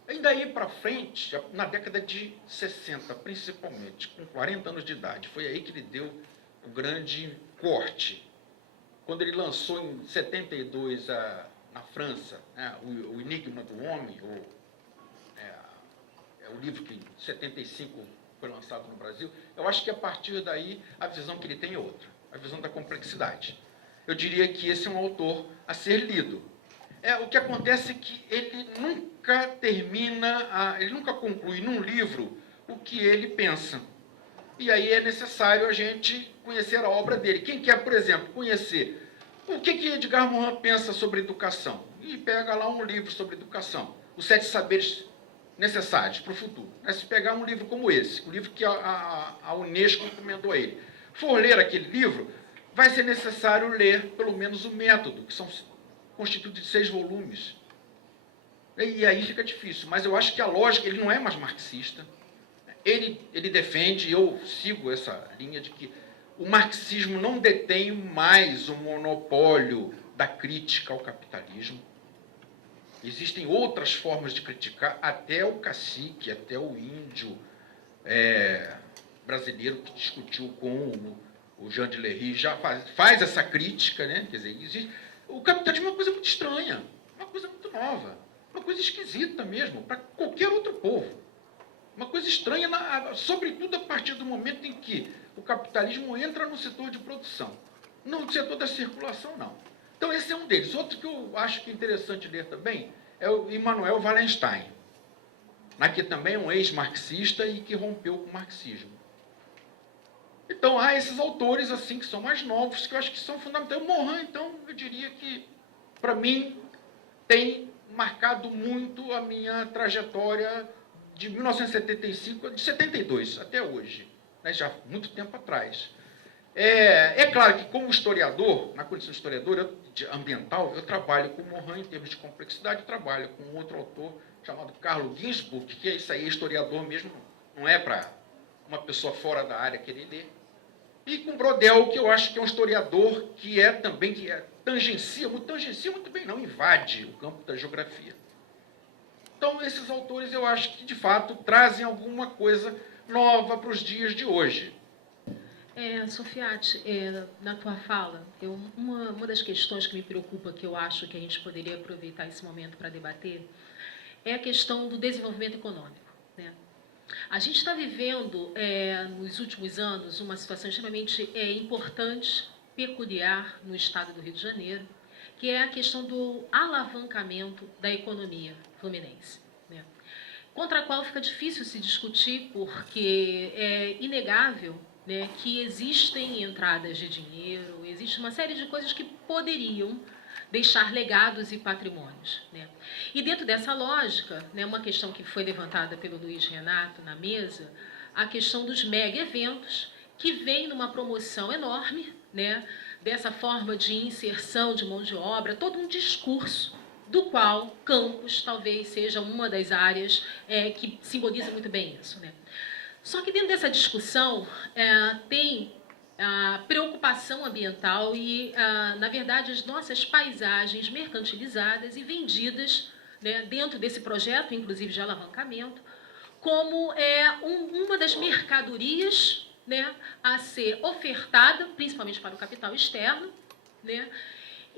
E daí para frente, na década de 60, principalmente, com 40 anos de idade, foi aí que ele deu o grande corte. Quando ele lançou em 72 na França, né, o Enigma do Homem, o livro que em 75 foi lançado no Brasil, eu acho que a partir daí a visão que ele tem é outra, a visão da complexidade. Eu diria que esse é um autor a ser lido. O que acontece é que ele nunca ele nunca conclui num livro o que ele pensa. E aí é necessário a gente conhecer a obra dele. Quem quer, por exemplo, conhecer o que Edgar Morin pensa sobre educação? E pega lá um livro sobre educação, Os 7 Saberes Necessários para o Futuro. Se pegar um livro como esse, o livro que a Unesco encomendou a ele, for ler aquele livro, vai ser necessário ler pelo menos o método, que são constituídos de 6 volumes. E aí fica difícil. Mas eu acho que a lógica, ele não é mais marxista. Ele defende, eu sigo essa linha de que o marxismo não detém mais o monopólio da crítica ao capitalismo. Existem outras formas de criticar, até o cacique, até o índio brasileiro que discutiu com o Jean de Lery já faz essa crítica, né? Quer dizer, o capitalismo é uma coisa muito estranha, uma coisa muito nova, uma coisa esquisita mesmo, para qualquer outro povo. Uma coisa estranha, sobretudo a partir do momento em que o capitalismo entra no setor de produção. No setor da circulação, não. Então, esse é um deles. Outro que eu acho que é interessante ler também é o Immanuel Wallenstein, que também é um ex-marxista e que rompeu com o marxismo. Então, há esses autores assim que são mais novos, que eu acho que são fundamentais. O Morin, então, eu diria que, para mim, tem marcado muito a minha trajetória de 1975, de 72 até hoje, né, já muito tempo atrás. É claro que, como historiador, na condição de historiador ambiental, eu trabalho com o Morin em termos de complexidade, trabalho com um outro autor chamado Carlo Ginzburg, que é isso aí, historiador mesmo, não é para uma pessoa fora da área querer ler. E com Brodel, que eu acho que é um historiador que tangencia muito bem, não invade o campo da geografia. Então, esses autores eu acho que, de fato, trazem alguma coisa nova para os dias de hoje. Sofiati, na tua fala, uma das questões que me preocupa, que eu acho que a gente poderia aproveitar esse momento para debater, é a questão do desenvolvimento econômico, né? A gente está vivendo, nos últimos anos, uma situação extremamente importante, peculiar no estado do Rio de Janeiro, que é a questão do alavancamento da economia fluminense, né? Contra a qual fica difícil se discutir, porque é inegável, né, que existem entradas de dinheiro, existe uma série de coisas que poderiam deixar legados e patrimônios, né? E dentro dessa lógica, né, uma questão que foi levantada pelo Luiz Renato na mesa, a questão dos mega eventos, que vem numa promoção enorme, né, dessa forma de inserção de mão de obra, todo um discurso do qual campus talvez seja uma das áreas que simboliza muito bem isso, né? Só que dentro dessa discussão tem a preocupação ambiental e, na verdade, as nossas paisagens mercantilizadas e vendidas, né, dentro desse projeto, inclusive de alavancamento, como uma das mercadorias, né, a ser ofertada, principalmente para o capital externo, né,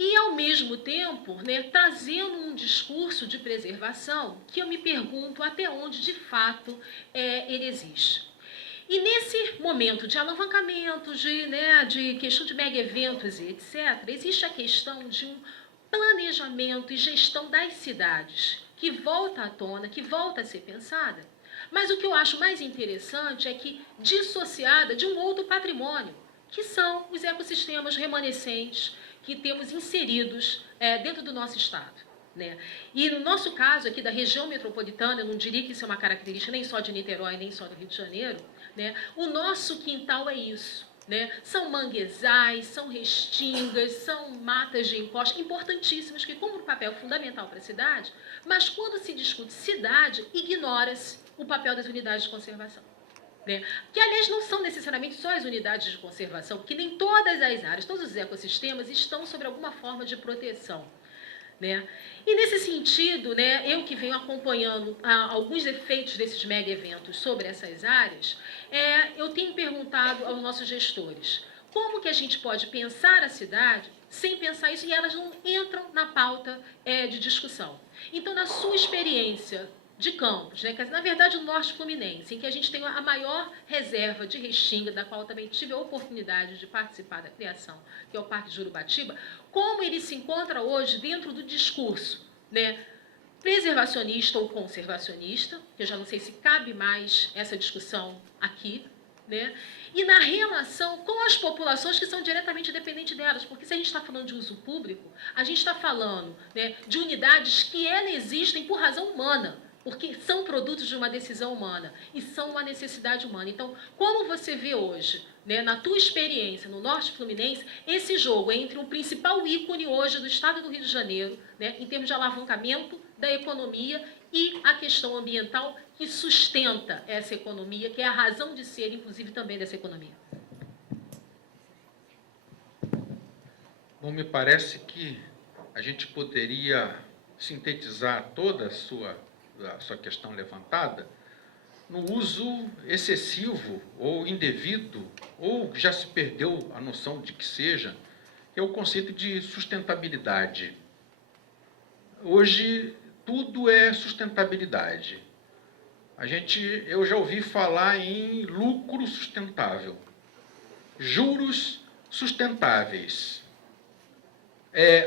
e, ao mesmo tempo, né, trazendo um discurso de preservação que eu me pergunto até onde, de fato, ele existe. E nesse momento de alavancamento, de questão de mega eventos e etc., existe a questão de um planejamento e gestão das cidades, que volta à tona, que volta a ser pensada. Mas o que eu acho mais interessante é que dissociada de um outro patrimônio, que são os ecossistemas remanescentes que temos inseridos dentro do nosso estado, né? E no nosso caso aqui da região metropolitana, eu não diria que isso é uma característica nem só de Niterói, nem só do Rio de Janeiro, né? O nosso quintal é isso, né? São manguezais, são restingas, são matas de encosta, importantíssimas, que cumprem um papel fundamental para a cidade, mas quando se discute cidade, ignora-se o papel das unidades de conservação, né? Que, aliás, não são necessariamente só as unidades de conservação, porque nem todas as áreas, todos os ecossistemas estão sob alguma forma de proteção, né? E nesse sentido, né, eu que venho acompanhando alguns efeitos desses mega eventos sobre essas áreas, eu tenho perguntado aos nossos gestores como que a gente pode pensar a cidade sem pensar isso, e elas não entram na pauta de discussão. Então, na sua experiência de campos, né, que na verdade o Norte Fluminense, em que a gente tem a maior reserva de restinga, da qual também tive a oportunidade de participar da criação, que é o Parque Jurubatiba, como ele se encontra hoje dentro do discurso, né, preservacionista ou conservacionista, que eu já não sei se cabe mais essa discussão aqui, né, e na relação com as populações que são diretamente dependentes delas, porque se a gente está falando de uso público, a gente está falando, né, de unidades que elas existem por razão humana, porque são produtos de uma decisão humana e são uma necessidade humana. Então, como você vê hoje, né, na tua experiência no Norte Fluminense, esse jogo entre o principal ícone hoje do estado do Rio de Janeiro, né, em termos de alavancamento da economia e a questão ambiental que sustenta essa economia, que é a razão de ser, inclusive, também dessa economia? Bom, me parece que a gente poderia sintetizar toda a sua questão levantada no uso excessivo ou indevido, ou já se perdeu a noção de que seja, que é o conceito de sustentabilidade. Hoje, tudo é sustentabilidade. Eu já ouvi falar em lucro sustentável. juros sustentáveis.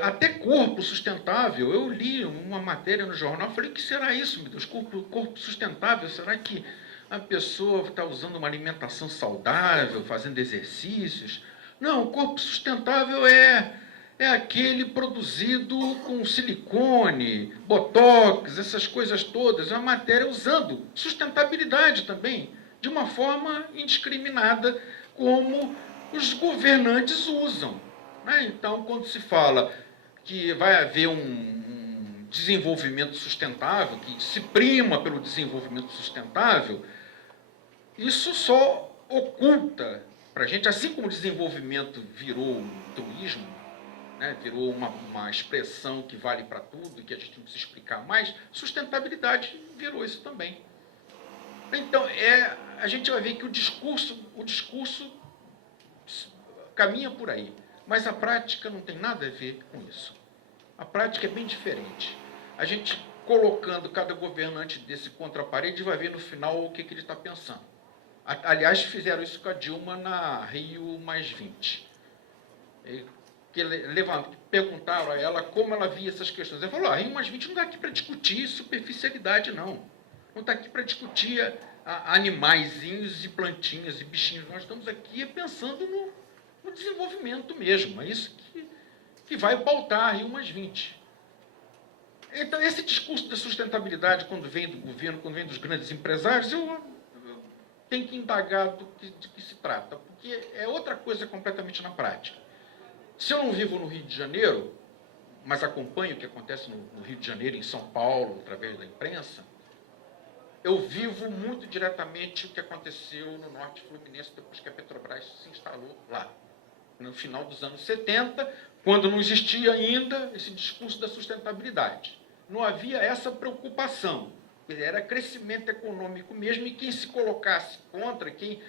Até corpo sustentável, eu li uma matéria no jornal, falei, o que será isso, meu Deus, corpo sustentável, será que a pessoa está usando uma alimentação saudável, fazendo exercícios? Não, o corpo sustentável é aquele produzido com silicone, botox, essas coisas todas, é uma matéria usando sustentabilidade também, de uma forma indiscriminada, como os governantes usam. Então, quando se fala que vai haver um desenvolvimento sustentável, que se prima pelo desenvolvimento sustentável, isso só oculta para a gente, assim como o desenvolvimento virou um truísmo, virou uma expressão que vale para tudo e que a gente não precisa explicar mais, sustentabilidade virou isso também. Então, a gente vai ver que o discurso caminha por aí. Mas a prática não tem nada a ver com isso. A prática é bem diferente. A gente, colocando cada governante desse contra a parede, vai ver no final o que ele está pensando. Aliás, fizeram isso com a Dilma na Rio+20. Perguntaram a ela como ela via essas questões. Ela falou, Rio+20 não está aqui para discutir superficialidade, não. Não está aqui para discutir animaizinhos e plantinhas e bichinhos. Nós estamos aqui pensando no desenvolvimento mesmo. É isso que vai pautar a Rio+20. Então, esse discurso da sustentabilidade, quando vem do governo, quando vem dos grandes empresários, eu tenho que indagar de que se trata, porque é outra coisa completamente na prática. Se eu não vivo no Rio de Janeiro, mas acompanho o que acontece no Rio de Janeiro, em São Paulo, através da imprensa, eu vivo muito diretamente o que aconteceu no Norte Fluminense depois que a Petrobras se instalou lá. No final dos anos 70, quando não existia ainda esse discurso da sustentabilidade. Não havia essa preocupação. Era crescimento econômico mesmo, e quem se colocasse contra, quem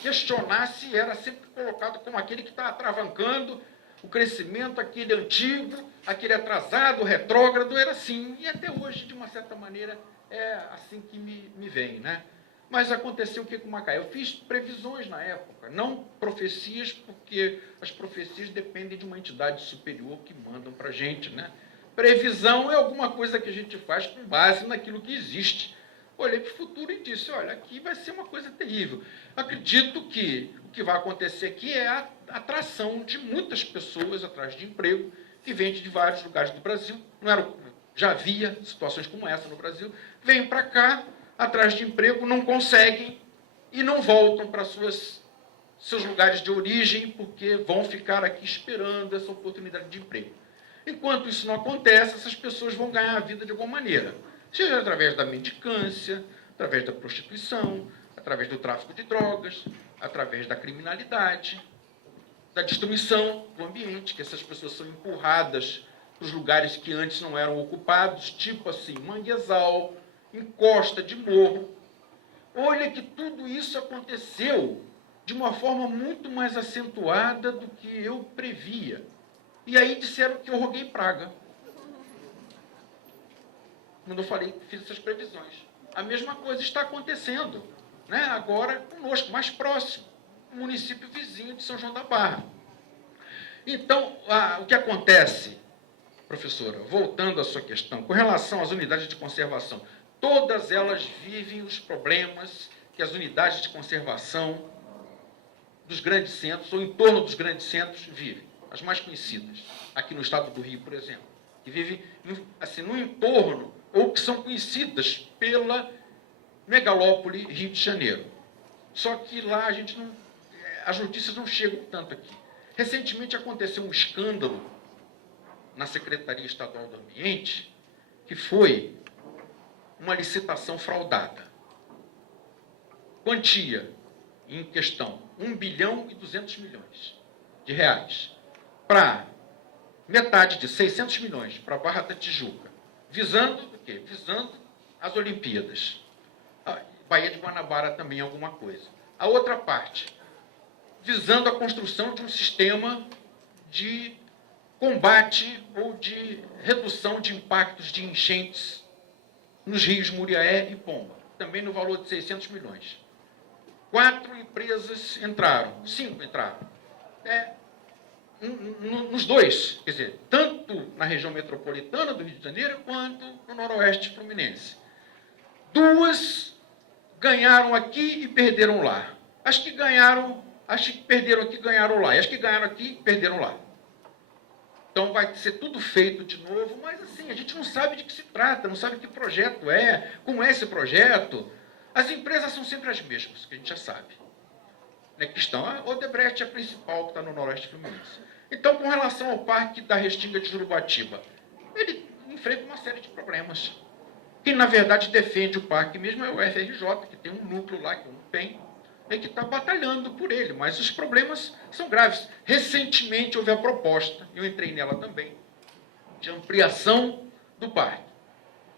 questionasse, era sempre colocado como aquele que está atravancando o crescimento, aquele antigo, aquele atrasado, retrógrado, era assim. E até hoje, de uma certa maneira, é assim que me vem, né? Mas aconteceu o que com Macaé? Eu fiz previsões na época, não profecias, porque as profecias dependem de uma entidade superior que mandam para a gente, né? Previsão é alguma coisa que a gente faz com base naquilo que existe. Olhei para o futuro e disse, olha, aqui vai ser uma coisa terrível. Acredito que o que vai acontecer aqui é a atração de muitas pessoas atrás de emprego, que vêm de vários lugares do Brasil. Já havia situações como essa no Brasil. Vêm para cá, atrás de emprego, não conseguem e não voltam para seus lugares de origem, porque vão ficar aqui esperando essa oportunidade de emprego. Enquanto isso não acontece, essas pessoas vão ganhar a vida de alguma maneira, seja através da mendicância, através da prostituição, através do tráfico de drogas, através da criminalidade, da destruição do ambiente, que essas pessoas são empurradas para os lugares que antes não eram ocupados, tipo assim, manguezal, encosta de morro. Olha que tudo isso aconteceu de uma forma muito mais acentuada do que eu previa. E aí disseram que eu roguei praga. Quando eu falei, fiz essas previsões. A mesma coisa está acontecendo, né? Agora conosco, mais próximo, o município vizinho de São João da Barra. Então, o que acontece, professora, voltando à sua questão, com relação às unidades de conservação, todas elas vivem os problemas que as unidades de conservação dos grandes centros, ou em torno dos grandes centros, vivem. As mais conhecidas, aqui no estado do Rio, por exemplo, que vivem assim, no entorno, ou que são conhecidas pela megalópole Rio de Janeiro. Só que lá as notícias não chegam tanto aqui. Recentemente aconteceu um escândalo na Secretaria Estadual do Ambiente, que foi uma licitação fraudada. Quantia em questão, 1.200 bilhões para metade de 600 milhões para a Barra da Tijuca, visando o quê? Visando as Olimpíadas. A Baía de Guanabara também alguma coisa. A outra parte, visando a construção de um sistema de combate ou de redução de impactos de enchentes nos rios Muriaé e Pomba, também no valor de 600 milhões. 4 empresas entraram, 5 entraram. Nos dois, quer dizer, tanto na região metropolitana do Rio de Janeiro, quanto no noroeste fluminense. 2 ganharam aqui e perderam lá. As que perderam aqui, ganharam lá. E as que ganharam aqui, perderam lá. Então vai ser tudo feito de novo, mas assim, a gente não sabe de que se trata, não sabe que projeto é, como é esse projeto. As empresas são sempre as mesmas, que a gente já sabe. A Odebrecht é a principal, que está no noroeste fluminense. Então, com relação ao Parque da Restinga de Jurubatiba, ele enfrenta uma série de problemas. Quem, na verdade, defende o parque mesmo é o FRJ, que tem um núcleo lá, que é um PEN, e que está batalhando por ele, mas os problemas são graves. Recentemente houve a proposta, eu entrei nela também, de ampliação do parque.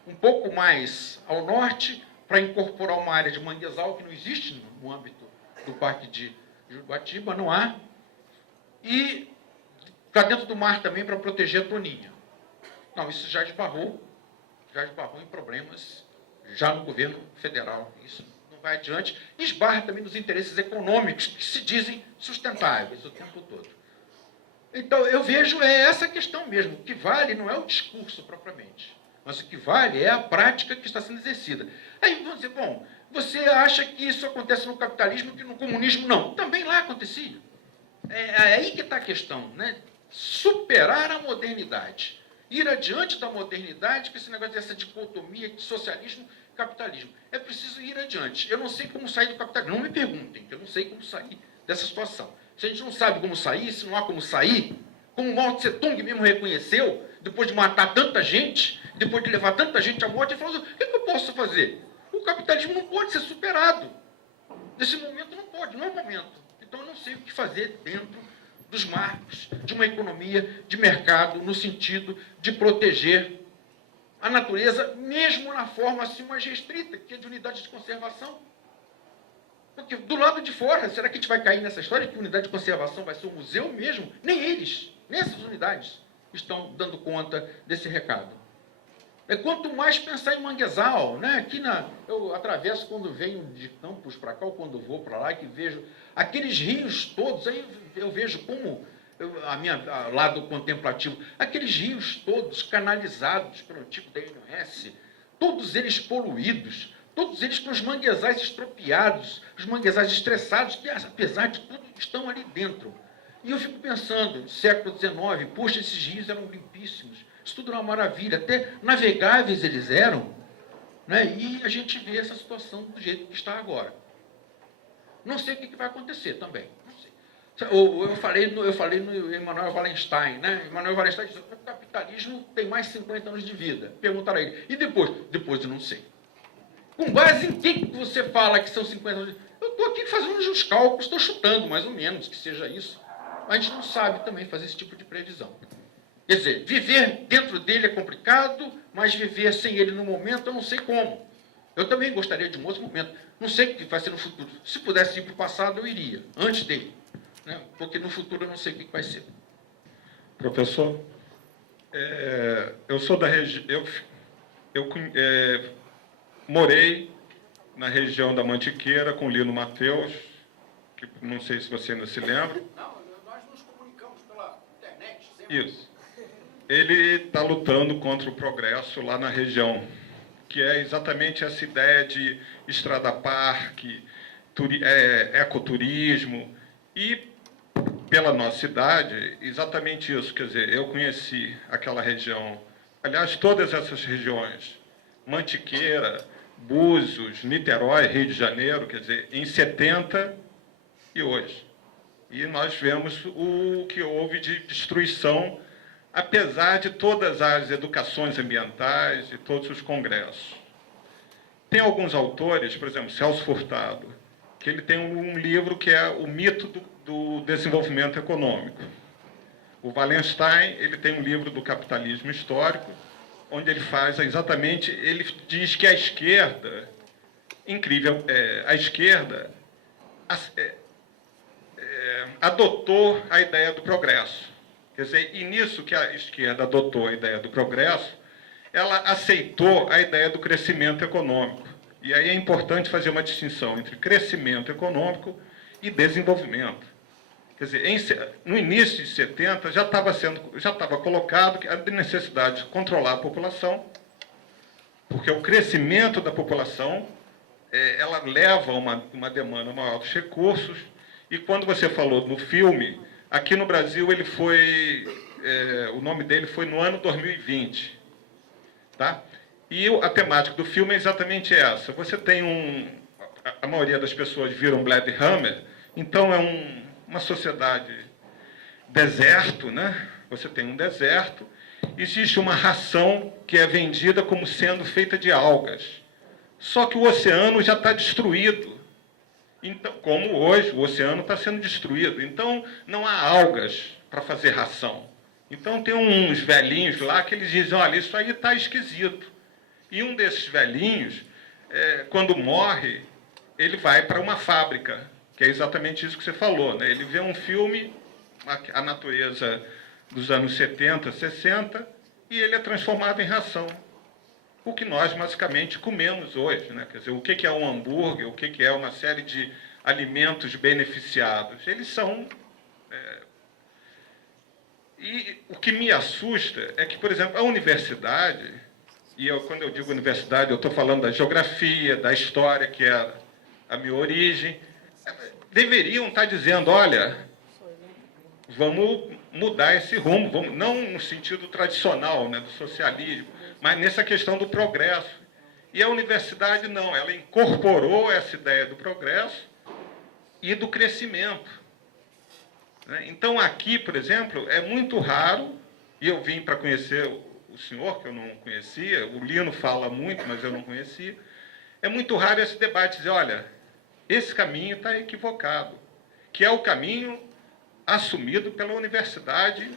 Um pouco mais ao norte, para incorporar uma área de manguezal que não existe no âmbito do Parque de Jurubatiba, não há, e para dentro do mar também para proteger a Toninha. Não, isso já esbarrou em problemas já no governo federal. Isso não vai adiante. E esbarra também nos interesses econômicos que se dizem sustentáveis o tempo todo. Então, eu vejo essa questão mesmo. O que vale não é o discurso propriamente, mas o que vale é a prática que está sendo exercida. Aí vão dizer, bom, você acha que isso acontece no capitalismo, que no comunismo não? Também lá acontecia. É aí que está a questão, né? Superar a modernidade. Ir adiante da modernidade, que esse negócio dessa dicotomia de socialismo e capitalismo. É preciso ir adiante. Eu não sei como sair do capitalismo. Não me perguntem, que eu não sei como sair dessa situação. Se a gente não sabe como sair, se não há como sair, como Mao Tse Tung mesmo reconheceu, depois de matar tanta gente, depois de levar tanta gente à morte, ele falou, o que eu posso fazer? O capitalismo não pode ser superado. Nesse momento não pode, não é o momento. Então eu não sei o que fazer dentro dos marcos de uma economia de mercado, no sentido de proteger a natureza, mesmo na forma assim mais restrita, que é de unidade de conservação. Porque do lado de fora, será que a gente vai cair nessa história de que unidade de conservação vai ser um museu mesmo? Nem eles, nem essas unidades estão dando conta desse recado. Quanto mais pensar em manguezal, né? Eu atravesso quando venho de Campos para cá, ou quando vou para lá, que vejo aqueles rios todos, aí eu vejo como, lado contemplativo, aqueles rios todos canalizados pelo tipo da INS, todos eles poluídos, todos eles com os manguezais estropiados, os manguezais estressados, que apesar de tudo estão ali dentro. E eu fico pensando, no século XIX, poxa, esses rios eram limpíssimos, isso tudo era uma maravilha, até navegáveis eles eram, né? E a gente vê essa situação do jeito que está agora. Não sei o que vai acontecer também. Não sei. Eu falei no Emanuel Wallenstein, né? Emanuel Wallenstein diz que o capitalismo tem mais de 50 anos de vida. Perguntaram a ele. E depois? Depois eu não sei. Com base em que você fala que são 50 anos de vida? Eu estou aqui fazendo uns cálculos, estou chutando mais ou menos que seja isso. Mas a gente não sabe também fazer esse tipo de previsão. Quer dizer, viver dentro dele é complicado, mas viver sem ele no momento, eu não sei como. Eu também gostaria de um outro momento. Não sei o que vai ser no futuro. Se pudesse ir para o passado, eu iria, antes dele. Né? Porque no futuro eu não sei o que vai ser. Professor, eu sou da região... Eu morei na região da Mantiqueira com Lino Mateus, que não sei se você ainda se lembra. Não, nós nos comunicamos pela internet. Sempre. Isso. Ele está lutando contra o progresso lá na região, que é exatamente essa ideia de estrada-parque, ecoturismo, e pela nossa cidade, exatamente isso. Quer dizer, eu conheci aquela região, aliás, todas essas regiões, Mantiqueira, Búzios, Niterói, Rio de Janeiro, quer dizer, em 70 e hoje. E nós vemos o que houve de destruição, apesar de todas as educações ambientais e todos os congressos. Tem alguns autores, por exemplo, Celso Furtado, que ele tem um livro que é o mito do desenvolvimento econômico. O Wallenstein, ele tem um livro do capitalismo histórico, onde ele faz exatamente, ele diz que a esquerda, incrível, a esquerda adotou a ideia do progresso. Quer dizer, e nisso que a esquerda adotou a ideia do progresso, ela aceitou a ideia do crescimento econômico. E aí é importante fazer uma distinção entre crescimento econômico e desenvolvimento. Quer dizer, no início de 70 já estava colocado que a necessidade de controlar a população, porque o crescimento da população ela leva a uma demanda maior dos recursos. E quando você falou no filme, aqui no Brasil ele foi, o nome dele foi no ano 2020, tá? E a temática do filme é exatamente essa. Você tem a maioria das pessoas viram Blade Runner, então é uma sociedade deserto, né? Você tem um deserto, existe uma ração que é vendida como sendo feita de algas. Só que o oceano já está destruído. Então, como hoje, o oceano está sendo destruído. Então, não há algas para fazer ração. Então, tem uns velhinhos lá que eles dizem, olha, isso aí está esquisito. E um desses velhinhos, quando morre, ele vai para uma fábrica, que é exatamente isso que você falou, né? Ele vê um filme, a natureza dos anos 70, 60, e ele é transformado em ração. O que nós, basicamente, comemos hoje, né? Quer dizer, o que é um hambúrguer, o que é uma série de alimentos beneficiados. Eles são... E o que me assusta é que, por exemplo, a universidade, quando eu digo universidade, eu estou falando da geografia, da história, que é a minha origem, deveriam estar dizendo, olha, vamos mudar esse rumo, não no sentido tradicional, né, do socialismo, mas nessa questão do progresso. E a universidade não, ela incorporou essa ideia do progresso e do crescimento. Então, aqui, por exemplo, é muito raro, e eu vim para conhecer o senhor, que eu não conhecia, o Lino fala muito, mas eu não conhecia, é muito raro esse debate, dizer, olha, esse caminho está equivocado, que é o caminho assumido pela universidade,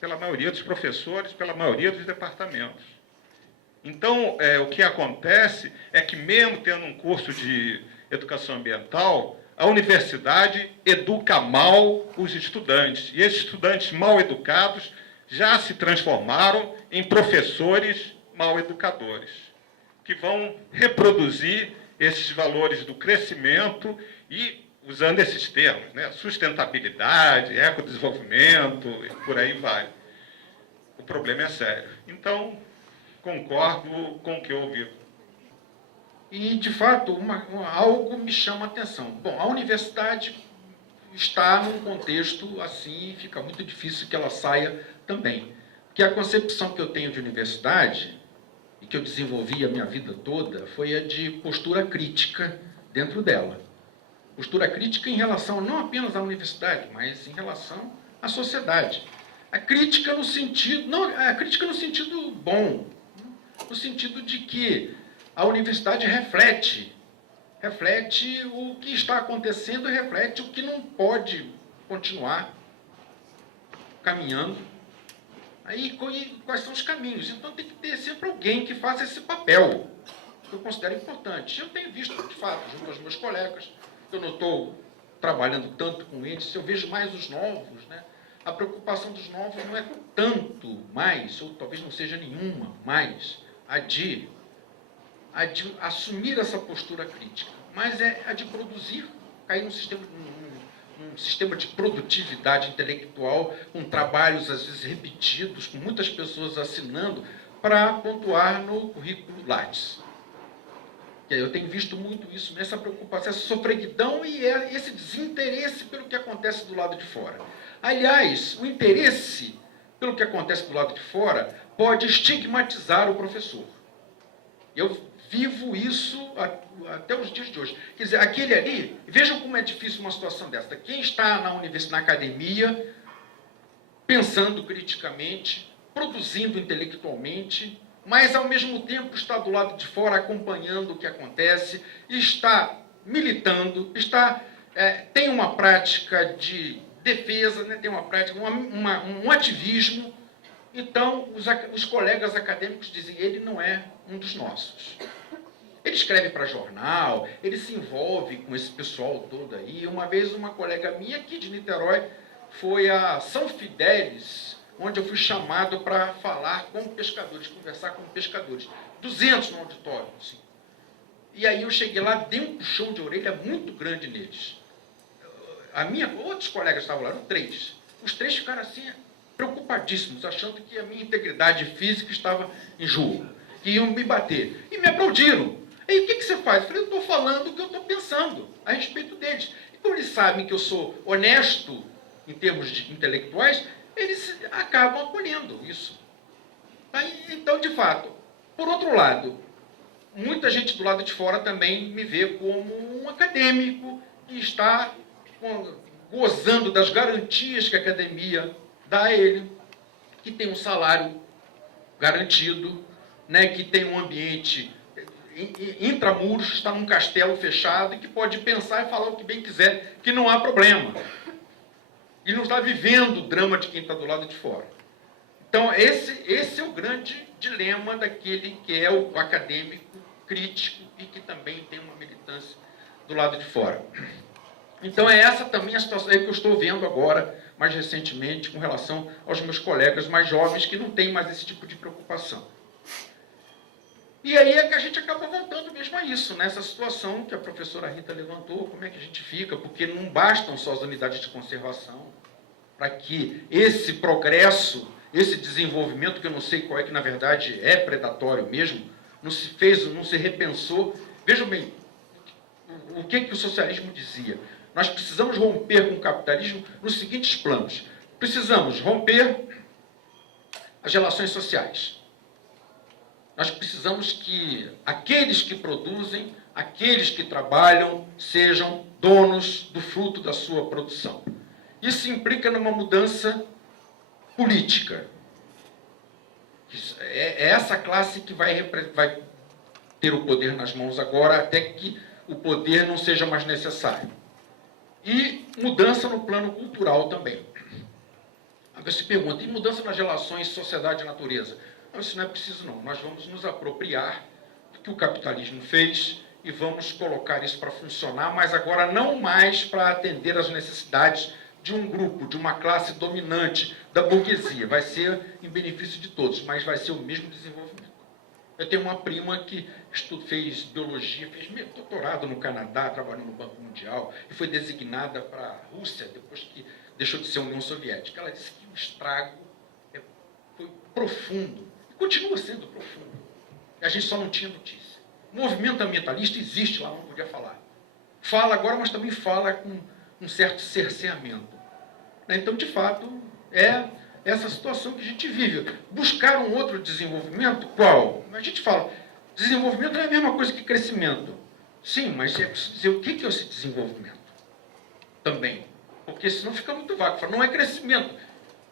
pela maioria dos professores, pela maioria dos departamentos. Então, o que acontece é que, mesmo tendo um curso de educação ambiental, a universidade educa mal os estudantes. E esses estudantes mal educados já se transformaram em professores mal educadores, que vão reproduzir esses valores do crescimento e usando esses termos, né? Sustentabilidade, ecodesenvolvimento, e por aí vai. O problema é sério. Então, concordo com o que eu ouvi. E, de fato, algo me chama a atenção. Bom, a universidade está num contexto assim, fica muito difícil que ela saia também. Porque a concepção que eu tenho de universidade, e que eu desenvolvi a minha vida toda, foi a de postura crítica dentro dela. Postura crítica em relação não apenas à universidade, mas em relação à sociedade. A crítica no sentido, não, a crítica no sentido bom, no sentido de que a universidade reflete o que está acontecendo e reflete o que não pode continuar caminhando. Aí, quais são os caminhos? Então, tem que ter sempre alguém que faça esse papel, que eu considero importante. Eu tenho visto, de fato, junto aos meus colegas, eu não estou trabalhando tanto com eles, eu vejo mais os novos, né? A preocupação dos novos não é tanto mais, ou talvez não seja nenhuma mais, a de assumir essa postura crítica, mas é a de produzir, cair num sistema de produtividade intelectual, com trabalhos, às vezes, repetidos, com muitas pessoas assinando, para pontuar no currículo Lattes. Eu tenho visto muito isso, nessa preocupação, essa sofreguidão e esse desinteresse pelo que acontece do lado de fora. Aliás, o interesse pelo que acontece do lado de fora pode estigmatizar o professor. Eu vivo isso até os dias de hoje. Quer dizer, aquele ali, vejam como é difícil uma situação dessa. Quem está na universidade, na academia, pensando criticamente, produzindo intelectualmente, mas ao mesmo tempo está do lado de fora acompanhando o que acontece, está militando, tem uma prática de defesa, né, tem uma prática, um ativismo. Então, os colegas acadêmicos dizem, ele não é um dos nossos. Ele escreve para jornal, ele se envolve com esse pessoal todo aí. Uma vez uma colega minha aqui de Niterói foi a São Fidélis, onde eu fui chamado para falar com pescadores, conversar com pescadores. 200 no auditório. Assim. E aí eu cheguei lá, dei um puxão de orelha muito grande neles. Outros colegas estavam lá, eram 3. Os 3 ficaram assim, preocupadíssimos, achando que a minha integridade física estava em jogo, que iam me bater. E me aplaudiram. Aí o que você faz? Eu falei, eu estou falando o que eu estou pensando a respeito deles. E como eles sabem que eu sou honesto em termos intelectuais, eles acabam acolhendo isso. Aí, então, de fato, por outro lado, muita gente do lado de fora também me vê como um acadêmico que está gozando das garantias que a academia dá a ele, que tem um salário garantido, né, que tem um ambiente intramuros, está num castelo fechado e que pode pensar e falar o que bem quiser, que não há problema. E não está vivendo o drama de quem está do lado de fora. Então, esse é o grande dilema daquele que é o acadêmico crítico e que também tem uma militância do lado de fora. Então, é essa também a situação que eu estou vendo agora, mais recentemente, com relação aos meus colegas mais jovens que não têm mais esse tipo de preocupação. E aí é que a gente acaba voltando mesmo a isso, nessa situação que a professora Rita levantou, como é que a gente fica, porque não bastam só as unidades de conservação para que esse progresso, esse desenvolvimento, que eu não sei qual é que na verdade é predatório mesmo, não se fez, não se repensou. Vejam bem, o que o socialismo dizia? Nós precisamos romper com o capitalismo nos seguintes planos. Precisamos romper as relações sociais. Nós precisamos que aqueles que produzem, aqueles que trabalham, sejam donos do fruto da sua produção. Isso implica numa mudança política. É essa classe que vai ter o poder nas mãos agora, até que o poder não seja mais necessário. E mudança no plano cultural também. Agora se pergunta, e mudança nas relações sociedade e natureza? Não, isso não é preciso não. Nós vamos nos apropriar do que o capitalismo fez e vamos colocar isso para funcionar, mas agora não mais para atender às necessidades de um grupo, de uma classe dominante da burguesia. Vai ser em benefício de todos, mas vai ser o mesmo desenvolvimento. Eu tenho uma prima que fez biologia, fez doutorado no Canadá, trabalhou no Banco Mundial, e foi designada para a Rússia, depois que deixou de ser União Soviética. Ela disse que o estrago foi profundo, e continua sendo profundo. A gente só não tinha notícia. O movimento ambientalista existe lá, não podia falar. Fala agora, mas também fala com um certo cerceamento. Então, de fato, é essa situação que a gente vive. Buscar um outro desenvolvimento, qual? A gente fala, desenvolvimento não é a mesma coisa que crescimento. Sim, mas é preciso dizer o que é esse desenvolvimento também. Porque senão fica muito vago. Fala, não é crescimento.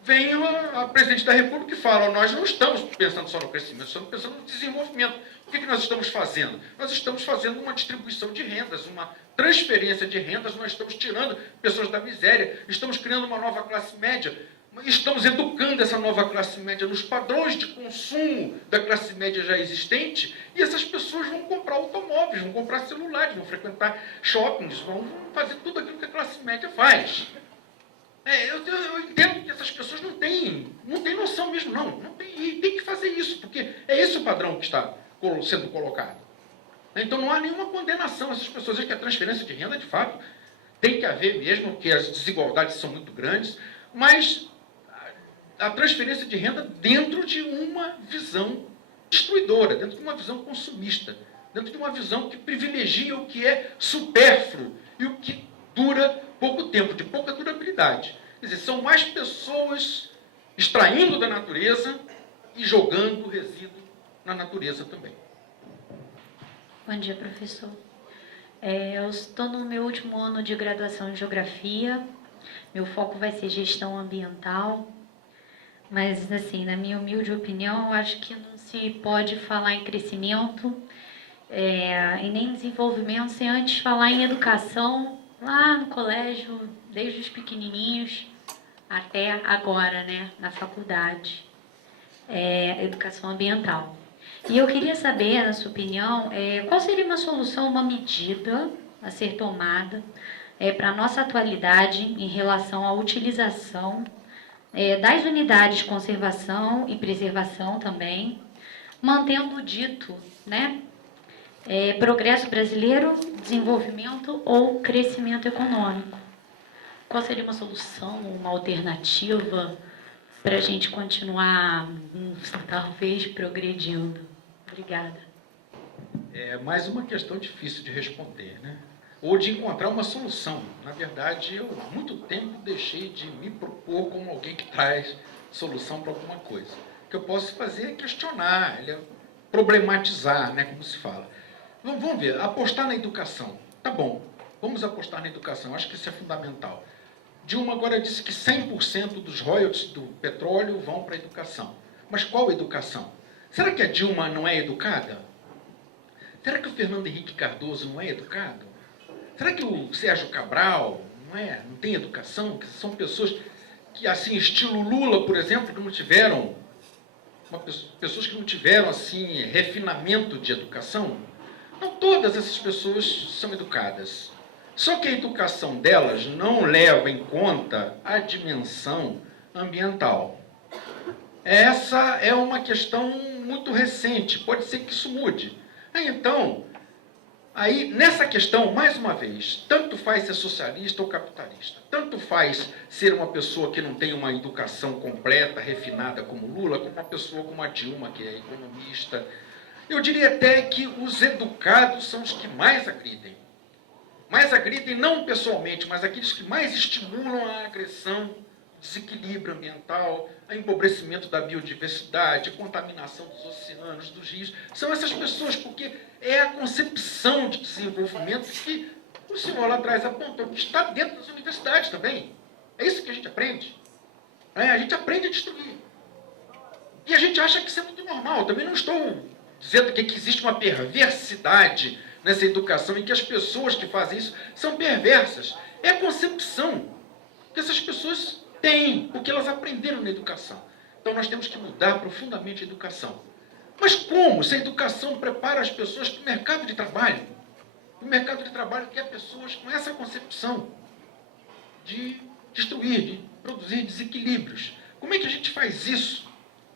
Vem a presidente da República e fala, nós não estamos pensando só no crescimento, estamos pensando no desenvolvimento. O que nós estamos fazendo? Nós estamos fazendo uma distribuição de rendas, uma transferência de rendas, nós estamos tirando pessoas da miséria, estamos criando uma nova classe média, estamos educando essa nova classe média nos padrões de consumo da classe média já existente, e essas pessoas vão comprar automóveis, vão comprar celulares, vão frequentar shoppings, vão fazer tudo aquilo que a classe média faz. Eu entendo que essas pessoas não têm noção mesmo, não tem, e tem que fazer isso, porque é esse o padrão que está sendo colocado. Então não há nenhuma condenação a essas pessoas, é que a transferência de renda, de fato, tem que haver mesmo, porque as desigualdades são muito grandes, mas a transferência de renda dentro de uma visão destruidora, dentro de uma visão consumista, dentro de uma visão que privilegia o que é supérfluo e o que dura pouco tempo, de pouca durabilidade. Quer dizer, são mais pessoas extraindo da natureza e jogando resíduo na natureza também. Bom dia, professor. Eu estou no meu último ano de graduação em Geografia. Meu foco vai ser gestão ambiental. Mas, assim, na minha humilde opinião, eu acho que não se pode falar em crescimento e nem em desenvolvimento sem antes falar em educação lá no colégio, desde os pequenininhos até agora, né, na faculdade. Educação ambiental. E eu queria saber, na sua opinião, qual seria uma solução, uma medida a ser tomada para a nossa atualidade em relação à utilização das unidades de conservação e preservação também, mantendo o dito, né, Progresso brasileiro, desenvolvimento ou crescimento econômico? Qual seria uma solução, uma alternativa para a gente continuar, talvez, progredindo? Obrigada. É mais uma questão difícil de responder, né? Ou de encontrar uma solução. Na verdade, eu há muito tempo deixei de me propor como alguém que traz solução para alguma coisa. O que eu posso fazer é questionar, problematizar, né, como se fala. Vamos ver, apostar na educação. Tá bom, vamos apostar na educação, acho que isso é fundamental. Dilma agora disse que 100% dos royalties do petróleo vão para a educação. Mas qual educação? Será que a Dilma não é educada? Será que o Fernando Henrique Cardoso não é educado? Será que o Sérgio Cabral não tem educação? Que são pessoas que, assim, estilo Lula, por exemplo, que não tiveram, pessoas que não tiveram, assim, refinamento de educação? Não todas essas pessoas são educadas. Só que a educação delas não leva em conta a dimensão ambiental. Essa é uma questão muito recente, pode ser que isso mude. Então, nessa questão, mais uma vez, tanto faz ser socialista ou capitalista, tanto faz ser uma pessoa que não tem uma educação completa, refinada como Lula, como uma pessoa como a Dilma, que é economista. Eu diria até que os educados são os que mais agridem. Mais agridem não pessoalmente, mas aqueles que mais estimulam a agressão, desequilíbrio ambiental, a empobrecimento da biodiversidade, a contaminação dos oceanos, dos rios. São essas pessoas, porque é a concepção de desenvolvimento que o senhor lá atrás apontou, que está dentro das universidades também. É isso que a gente aprende. A gente aprende a destruir. E a gente acha que isso é muito normal. Também não estou dizendo que existe uma perversidade nessa educação e que as pessoas que fazem isso são perversas. É a concepção que essas pessoas têm, porque elas aprenderam na educação. Então nós temos que mudar profundamente a educação. Mas como? Se a educação prepara as pessoas para o mercado de trabalho. O mercado de trabalho quer pessoas com essa concepção de destruir, de produzir desequilíbrios. Como é que a gente faz isso?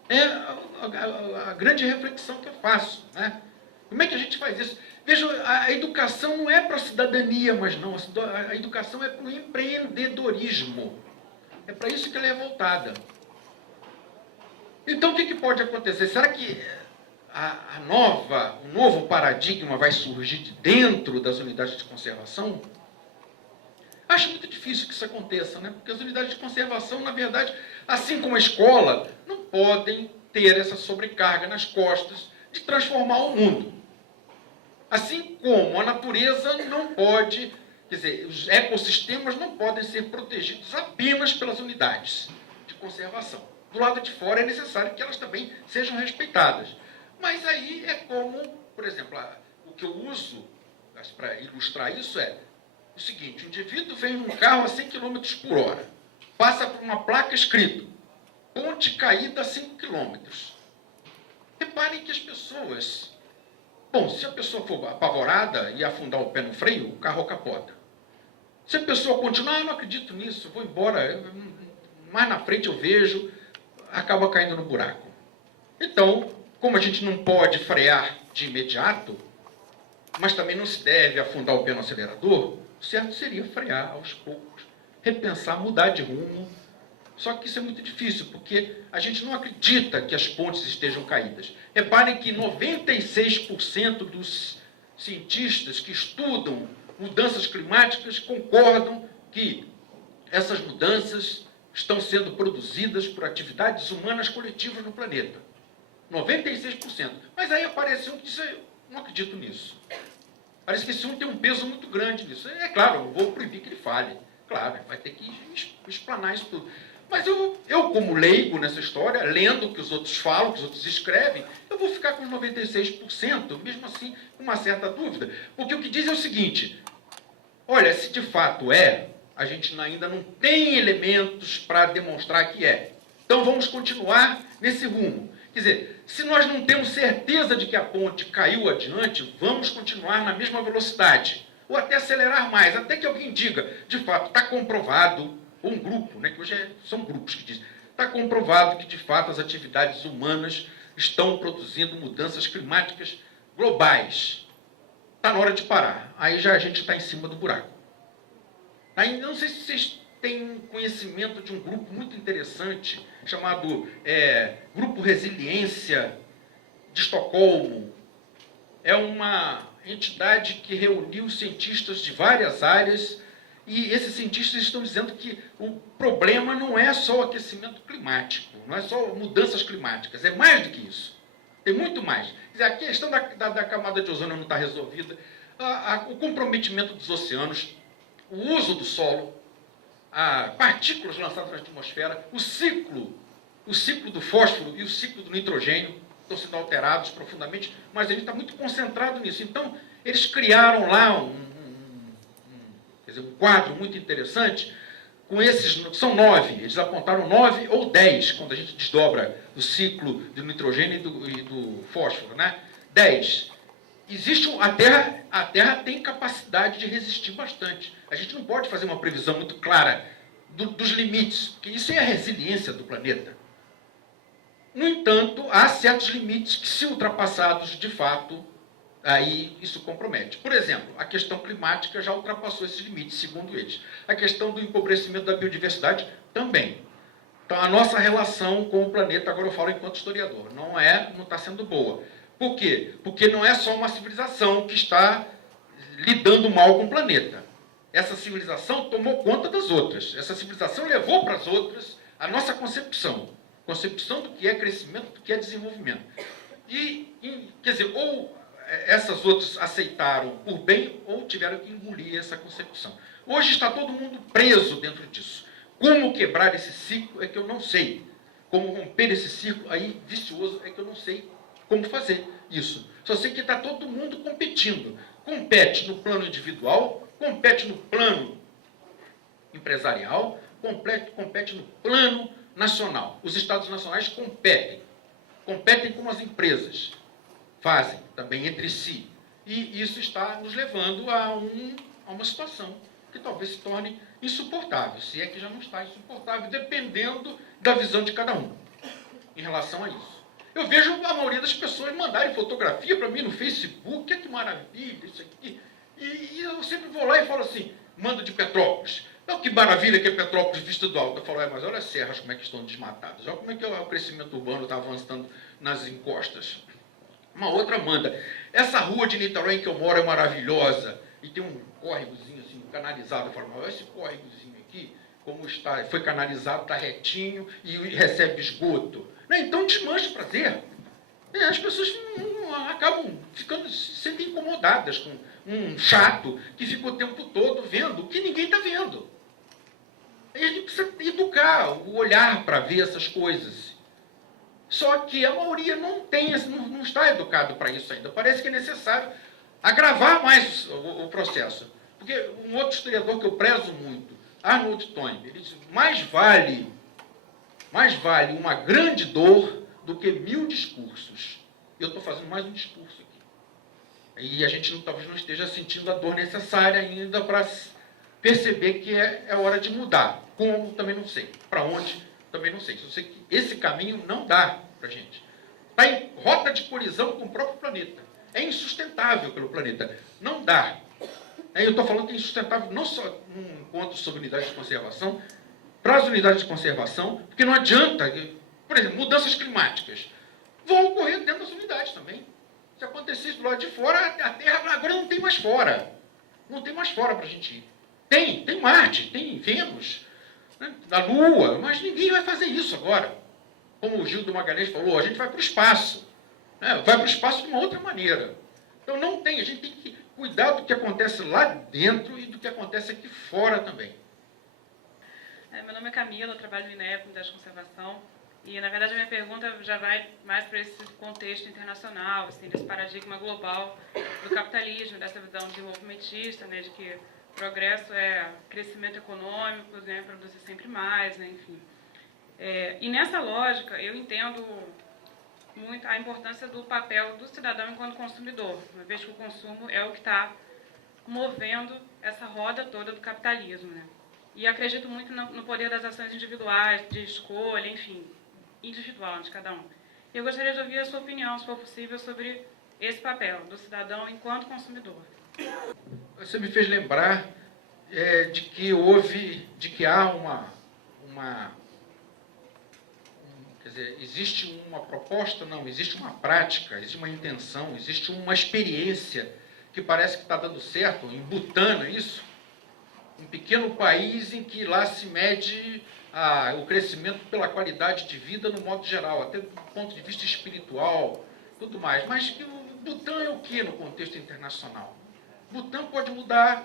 É a grande reflexão que eu faço, né? Como é que a gente faz isso? Veja, a educação não é para a cidadania, mas não. A educação é para o empreendedorismo. É para isso que ela é voltada. Então, o que pode acontecer? Será que o novo paradigma vai surgir de dentro das unidades de conservação? Acho muito difícil que isso aconteça, né? Porque as unidades de conservação, na verdade, assim como a escola, não podem ter essa sobrecarga nas costas de transformar o mundo. Assim como a natureza não pode, quer dizer, os ecossistemas não podem ser protegidos apenas pelas unidades de conservação. Do lado de fora é necessário que elas também sejam respeitadas. Mas aí é como, por exemplo, o que eu uso para ilustrar isso é o seguinte: o indivíduo vem num carro a 100 km por hora, passa por uma placa escrito ponte caída a 5 km. Reparem que as pessoas... Bom, se a pessoa for apavorada e afundar o pé no freio, o carro capota. Se a pessoa continuar, eu não acredito nisso, vou embora, mais na frente eu vejo, acaba caindo no buraco. Então, como a gente não pode frear de imediato, mas também não se deve afundar o pé no acelerador, o certo seria frear aos poucos, repensar, mudar de rumo. Só que isso é muito difícil, porque a gente não acredita que as pontes estejam caídas. Reparem que 96% dos cientistas que estudam mudanças climáticas concordam que essas mudanças estão sendo produzidas por atividades humanas coletivas no planeta. 96%. Mas aí aparece um que diz: eu não acredito nisso. Parece que esse um tem um peso muito grande nisso. É claro, eu vou proibir que ele fale. Claro, vai ter que explanar isso tudo. Mas eu, como leigo nessa história, lendo o que os outros falam, o que os outros escrevem, eu vou ficar com os 96%, mesmo assim, com uma certa dúvida. Porque o que diz é o seguinte: olha, se de fato é, a gente ainda não tem elementos para demonstrar que é. Então vamos continuar nesse rumo. Quer dizer, se nós não temos certeza de que a ponte caiu adiante, vamos continuar na mesma velocidade. Ou até acelerar mais, até que alguém diga: de fato, está comprovado, ou um grupo, né, que hoje são grupos que dizem, está comprovado que, de fato, as atividades humanas estão produzindo mudanças climáticas globais. está na hora de parar. Aí já a gente está em cima do buraco. Aí, não sei se vocês têm conhecimento de um grupo muito interessante, chamado Grupo Resiliência de Estocolmo. É uma entidade que reuniu cientistas de várias áreas, e esses cientistas estão dizendo que o problema não é só o aquecimento climático, não é só mudanças climáticas, é mais do que isso. Tem muito mais. Quer dizer, a questão da camada de ozônio não está resolvida, o comprometimento dos oceanos, o uso do solo, partículas lançadas na atmosfera, o ciclo do fósforo e o ciclo do nitrogênio estão sendo alterados profundamente, mas a gente está muito concentrado nisso. Então, eles criaram lá quer dizer, um quadro muito interessante, com esses, são 9, eles apontaram 9 ou 10, quando a gente desdobra o ciclo do nitrogênio e do fósforo, né? 10. Existe a Terra tem capacidade de resistir bastante. A gente não pode fazer uma previsão muito clara dos limites, porque isso é a resiliência do planeta. No entanto, há certos limites que, se ultrapassados, de fato, aí isso compromete. Por exemplo, a questão climática já ultrapassou esses limites, segundo eles. A questão do empobrecimento da biodiversidade também. Então, a nossa relação com o planeta, agora eu falo enquanto historiador, não está sendo boa. Por quê? Porque não é só uma civilização que está lidando mal com o planeta. Essa civilização tomou conta das outras. Essa civilização levou para as outras a nossa concepção do que é crescimento, do que é desenvolvimento. Quer dizer, ou essas outras aceitaram por bem, ou tiveram que engolir essa concepção. Hoje está todo mundo preso dentro disso. Como quebrar esse ciclo é que eu não sei. Como romper esse ciclo aí vicioso é que eu não sei como fazer isso. Só sei que está todo mundo competindo. Compete no plano individual, compete no plano empresarial, compete no plano nacional. Os estados nacionais competem como as empresas fazem também entre si. E isso está nos levando a uma situação que talvez se torne insuportável, se é que já não está insuportável, dependendo da visão de cada um em relação a isso. Eu vejo a maioria das pessoas mandarem fotografia para mim no Facebook, que maravilha, isso aqui. E eu sempre vou lá e falo assim, mando de Petrópolis. Não, que maravilha que é Petrópolis vista do alto. Eu falo, mas olha as serras como é que estão desmatadas. Olha como é que o crescimento urbano está avançando nas encostas. Uma outra manda, essa rua de Niterói em que eu moro é maravilhosa. E tem um córregozinho assim, canalizado. Eu falo, mas olha esse córregozinho aqui, como está, foi canalizado, está retinho e recebe esgoto. Então desmancha o prazer. As pessoas acabam se sentem incomodadas com um chato que fica o tempo todo vendo o que ninguém está vendo. E a gente precisa educar o olhar para ver essas coisas. Só que a maioria não está educado para isso ainda. Parece que é necessário agravar mais o processo. Porque um outro historiador que eu prezo muito, Arnold Toynbee, ele diz, mais vale uma grande dor do que 1000 discursos. Eu estou fazendo mais um discurso aqui. E a gente talvez não esteja sentindo a dor necessária ainda para perceber que é hora de mudar. Como, também não sei. Para onde, também não sei. Só sei que esse caminho não dá para a gente. Está em rota de colisão com o próprio planeta. É insustentável pelo planeta. Não dá. Eu estou falando que é insustentável não só num encontro sobre unidades de conservação, para as unidades de conservação, porque não adianta, por exemplo, mudanças climáticas vão ocorrer dentro das unidades também. Se acontecesse do lado de fora, a Terra agora não tem mais fora. Não tem mais fora para a gente ir. Tem Marte, tem Vênus, né, a Lua, mas ninguém vai fazer isso agora. Como o Gildo Magalhães falou, a gente vai para o espaço. Né, vai para o espaço de uma outra maneira. Então a gente tem que cuidar do que acontece lá dentro e do que acontece aqui fora também. Meu nome é Camila, eu trabalho no INEP, Unidade de Conservação, e, na verdade, a minha pergunta já vai mais para esse contexto internacional, assim, desse paradigma global do capitalismo, dessa visão desenvolvimentista, né, de que progresso é crescimento econômico, né, produzir sempre mais, né, enfim. E nessa lógica, eu entendo muito a importância do papel do cidadão enquanto consumidor, uma vez que o consumo é o que está movendo essa roda toda do capitalismo, né. E acredito muito no poder das ações individuais, de escolha, enfim, individual de cada um. Eu gostaria de ouvir a sua opinião, se for possível, sobre esse papel do cidadão enquanto consumidor? Você me fez lembrar de que há quer dizer, existe uma proposta, não, existe uma prática, existe uma intenção, existe uma experiência que parece que está dando certo, em Butã, não é isso? Um pequeno país em que lá se mede o crescimento pela qualidade de vida no modo geral, até do ponto de vista espiritual, tudo mais. Mas que o Butã é o que no contexto internacional? Butã pode mudar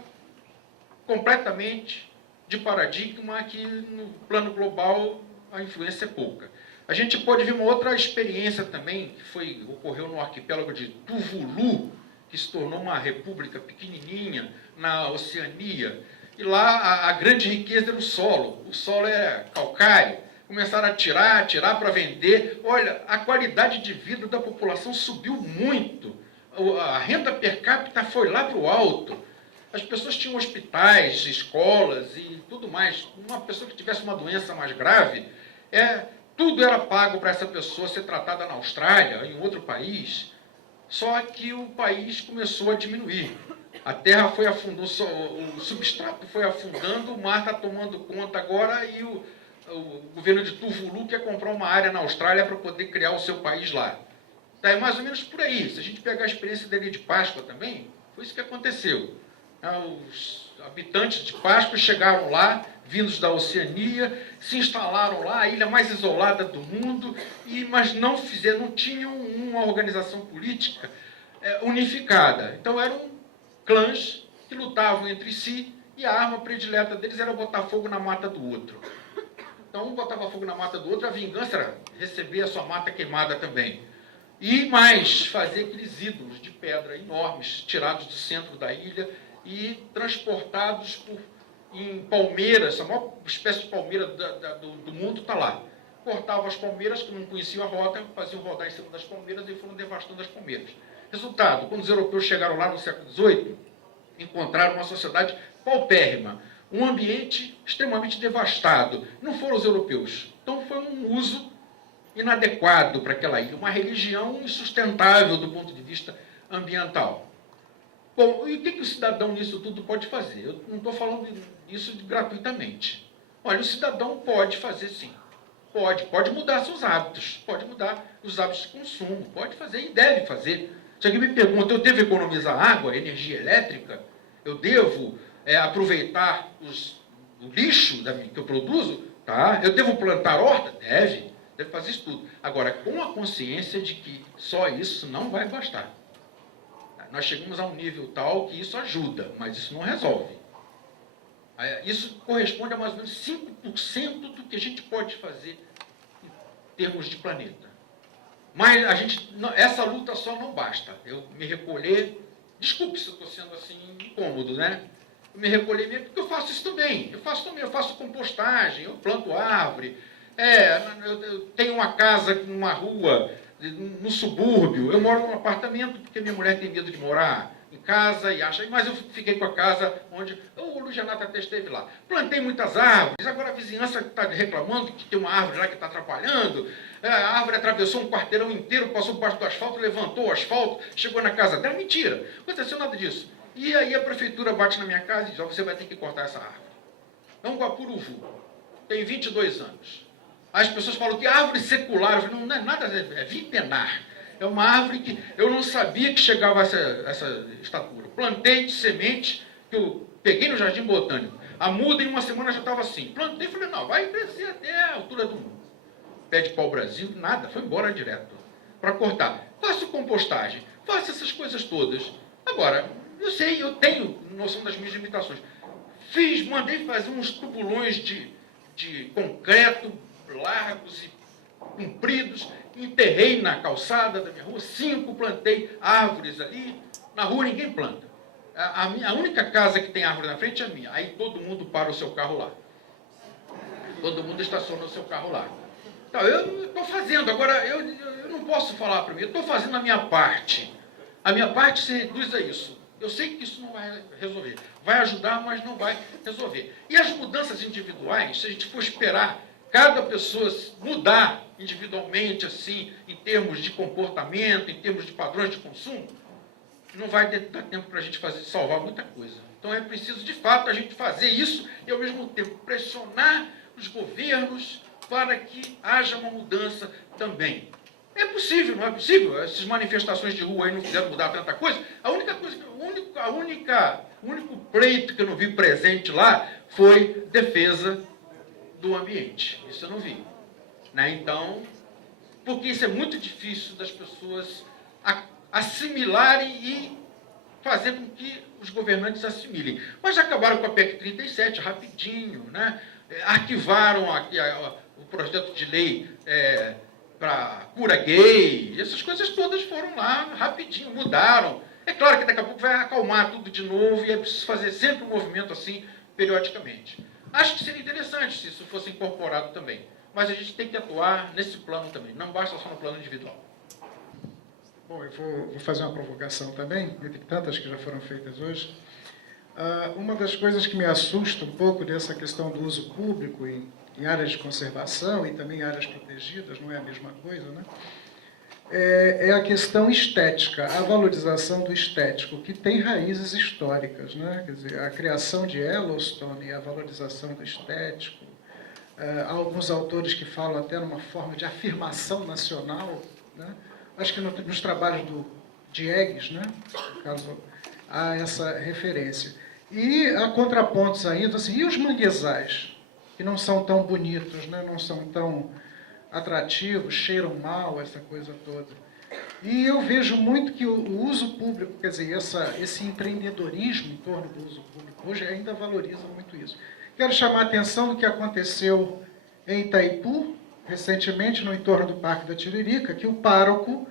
completamente de paradigma, que no plano global a influência é pouca. A gente pode ver uma outra experiência também, que ocorreu no arquipélago de Tuvalu, que se tornou uma república pequenininha na Oceania. E lá a grande riqueza era o solo era calcário. Começaram a tirar para vender. Olha, a qualidade de vida da população subiu muito. A renda per capita foi lá para o alto. As pessoas tinham hospitais, escolas e tudo mais. Uma pessoa que tivesse uma doença mais grave, tudo era pago para essa pessoa ser tratada na Austrália, em outro país. Só que o país começou a diminuir. A terra foi afundando, o substrato foi afundando, o mar está tomando conta agora e o governo de Tuvalu quer comprar uma área na Austrália para poder criar o seu país lá. É mais ou menos por aí. Se a gente pegar a experiência da Ilha de Páscoa também, foi isso que aconteceu. Os habitantes de Páscoa chegaram lá, vindos da Oceania, se instalaram lá, a ilha mais isolada do mundo, mas não tinham uma organização política unificada. Então eram clãs que lutavam entre si e a arma predileta deles era botar fogo na mata do outro. Então um botava fogo na mata do outro, a vingança era receber a sua mata queimada também. E mais, fazer aqueles ídolos de pedra enormes, tirados do centro da ilha e transportados em palmeiras, a maior espécie de palmeira do mundo está lá. Cortavam as palmeiras, que não conheciam a rota, faziam rodar em cima das palmeiras e foram devastando as palmeiras. Resultado, quando os europeus chegaram lá no século XVIII, encontraram uma sociedade paupérrima, um ambiente extremamente devastado. Não foram os europeus. Então foi um uso inadequado para aquela ilha, uma religião insustentável do ponto de vista ambiental. Bom, e o que o cidadão nisso tudo pode fazer? Eu não estou falando isso gratuitamente. Olha, o cidadão pode fazer sim. Pode mudar seus hábitos, pode mudar os hábitos de consumo, pode fazer e deve fazer. Se alguém me pergunta, eu devo economizar água, energia elétrica? Eu devo aproveitar o lixo que eu produzo? Tá? Eu devo plantar horta? Deve fazer isso tudo. Agora, com a consciência de que só isso não vai bastar. Nós chegamos a um nível tal que isso ajuda, mas isso não resolve. Isso corresponde a mais ou menos 5% do que a gente pode fazer em termos de planeta. Mas essa luta só não basta. Eu me recolher, desculpe se eu estou sendo assim incômodo, né? Eu me recolher mesmo, porque eu faço isso também. Eu faço compostagem, eu planto árvore. Eu tenho uma casa numa rua, no subúrbio. Eu moro num apartamento porque minha mulher tem medo de morar em casa e acha, mas eu fiquei com a casa onde o Luiz Renato até esteve lá. Plantei muitas árvores, agora a vizinhança está reclamando que tem uma árvore lá que está atrapalhando. A árvore atravessou um quarteirão inteiro, passou por baixo do asfalto, levantou o asfalto, chegou na casa dela. Mentira, não aconteceu nada disso. E aí a prefeitura bate na minha casa e diz, você vai ter que cortar essa árvore. É um guapuruvu, tem 22 anos. As pessoas falam que árvore secular, eu falo, não é nada, é vipenar. É uma árvore que eu não sabia que chegava a essa estatura. Plantei de semente, que eu peguei no Jardim Botânico. A muda em uma semana já estava assim. Plantei e falei, não, vai crescer até a altura do mundo. Pé de pau-brasil, nada, foi embora direto. Para cortar. Faço compostagem, faço essas coisas todas. Agora, eu tenho noção das minhas limitações. Mandei fazer uns tubulões de concreto largos e compridos, enterrei na calçada da minha rua, 5, plantei árvores ali. Na rua ninguém planta. A única casa que tem árvore na frente é a minha. Aí todo mundo para o seu carro lá. Todo mundo estaciona o seu carro lá. Então, eu estou fazendo. Agora, eu não posso falar para mim. Eu estou fazendo a minha parte. A minha parte se reduz a isso. Eu sei que isso não vai resolver. Vai ajudar, mas não vai resolver. E as mudanças individuais, se a gente for esperar cada pessoa mudar individualmente, assim, em termos de comportamento, em termos de padrões de consumo, não vai dar tempo para a gente salvar muita coisa. Então é preciso, de fato, a gente fazer isso e, ao mesmo tempo, pressionar os governos para que haja uma mudança também. É possível, não é possível? Essas manifestações de rua aí não fizeram mudar tanta coisa. O único pleito que eu não vi presente lá foi defesa do ambiente. Isso eu não vi. Né? Então, porque isso é muito difícil das pessoas assimilarem e fazer com que os governantes assimilem. Mas já acabaram com a PEC 37, rapidinho, né? Arquivaram o projeto de lei para cura gay, essas coisas todas foram lá rapidinho, mudaram. É claro que daqui a pouco vai acalmar tudo de novo e é preciso fazer sempre um movimento assim, periodicamente. Acho que seria interessante se isso fosse incorporado também. Mas a gente tem que atuar nesse plano também, não basta só no plano individual. Bom, eu vou fazer uma provocação também, entre tantas que já foram feitas hoje. Uma das coisas que me assusta um pouco dessa questão do uso público em áreas de conservação e também em áreas protegidas, não é a mesma coisa, né? É a questão estética, a valorização do estético, que tem raízes históricas, né? Quer dizer, a criação de Yellowstone e a valorização do estético. Há alguns autores que falam até numa forma de afirmação nacional, né? Acho que nos trabalhos do Diegues, né? No caso, há essa referência. E há contrapontos ainda, assim, e os manguezais, que não são tão bonitos, né? Não são tão atrativos, cheiram mal, essa coisa toda. E eu vejo muito que o uso público, quer dizer, esse empreendedorismo em torno do uso público hoje ainda valoriza muito isso. Quero chamar a atenção do que aconteceu em Itaipu, recentemente, no entorno do Parque da Tiririca, que o pároco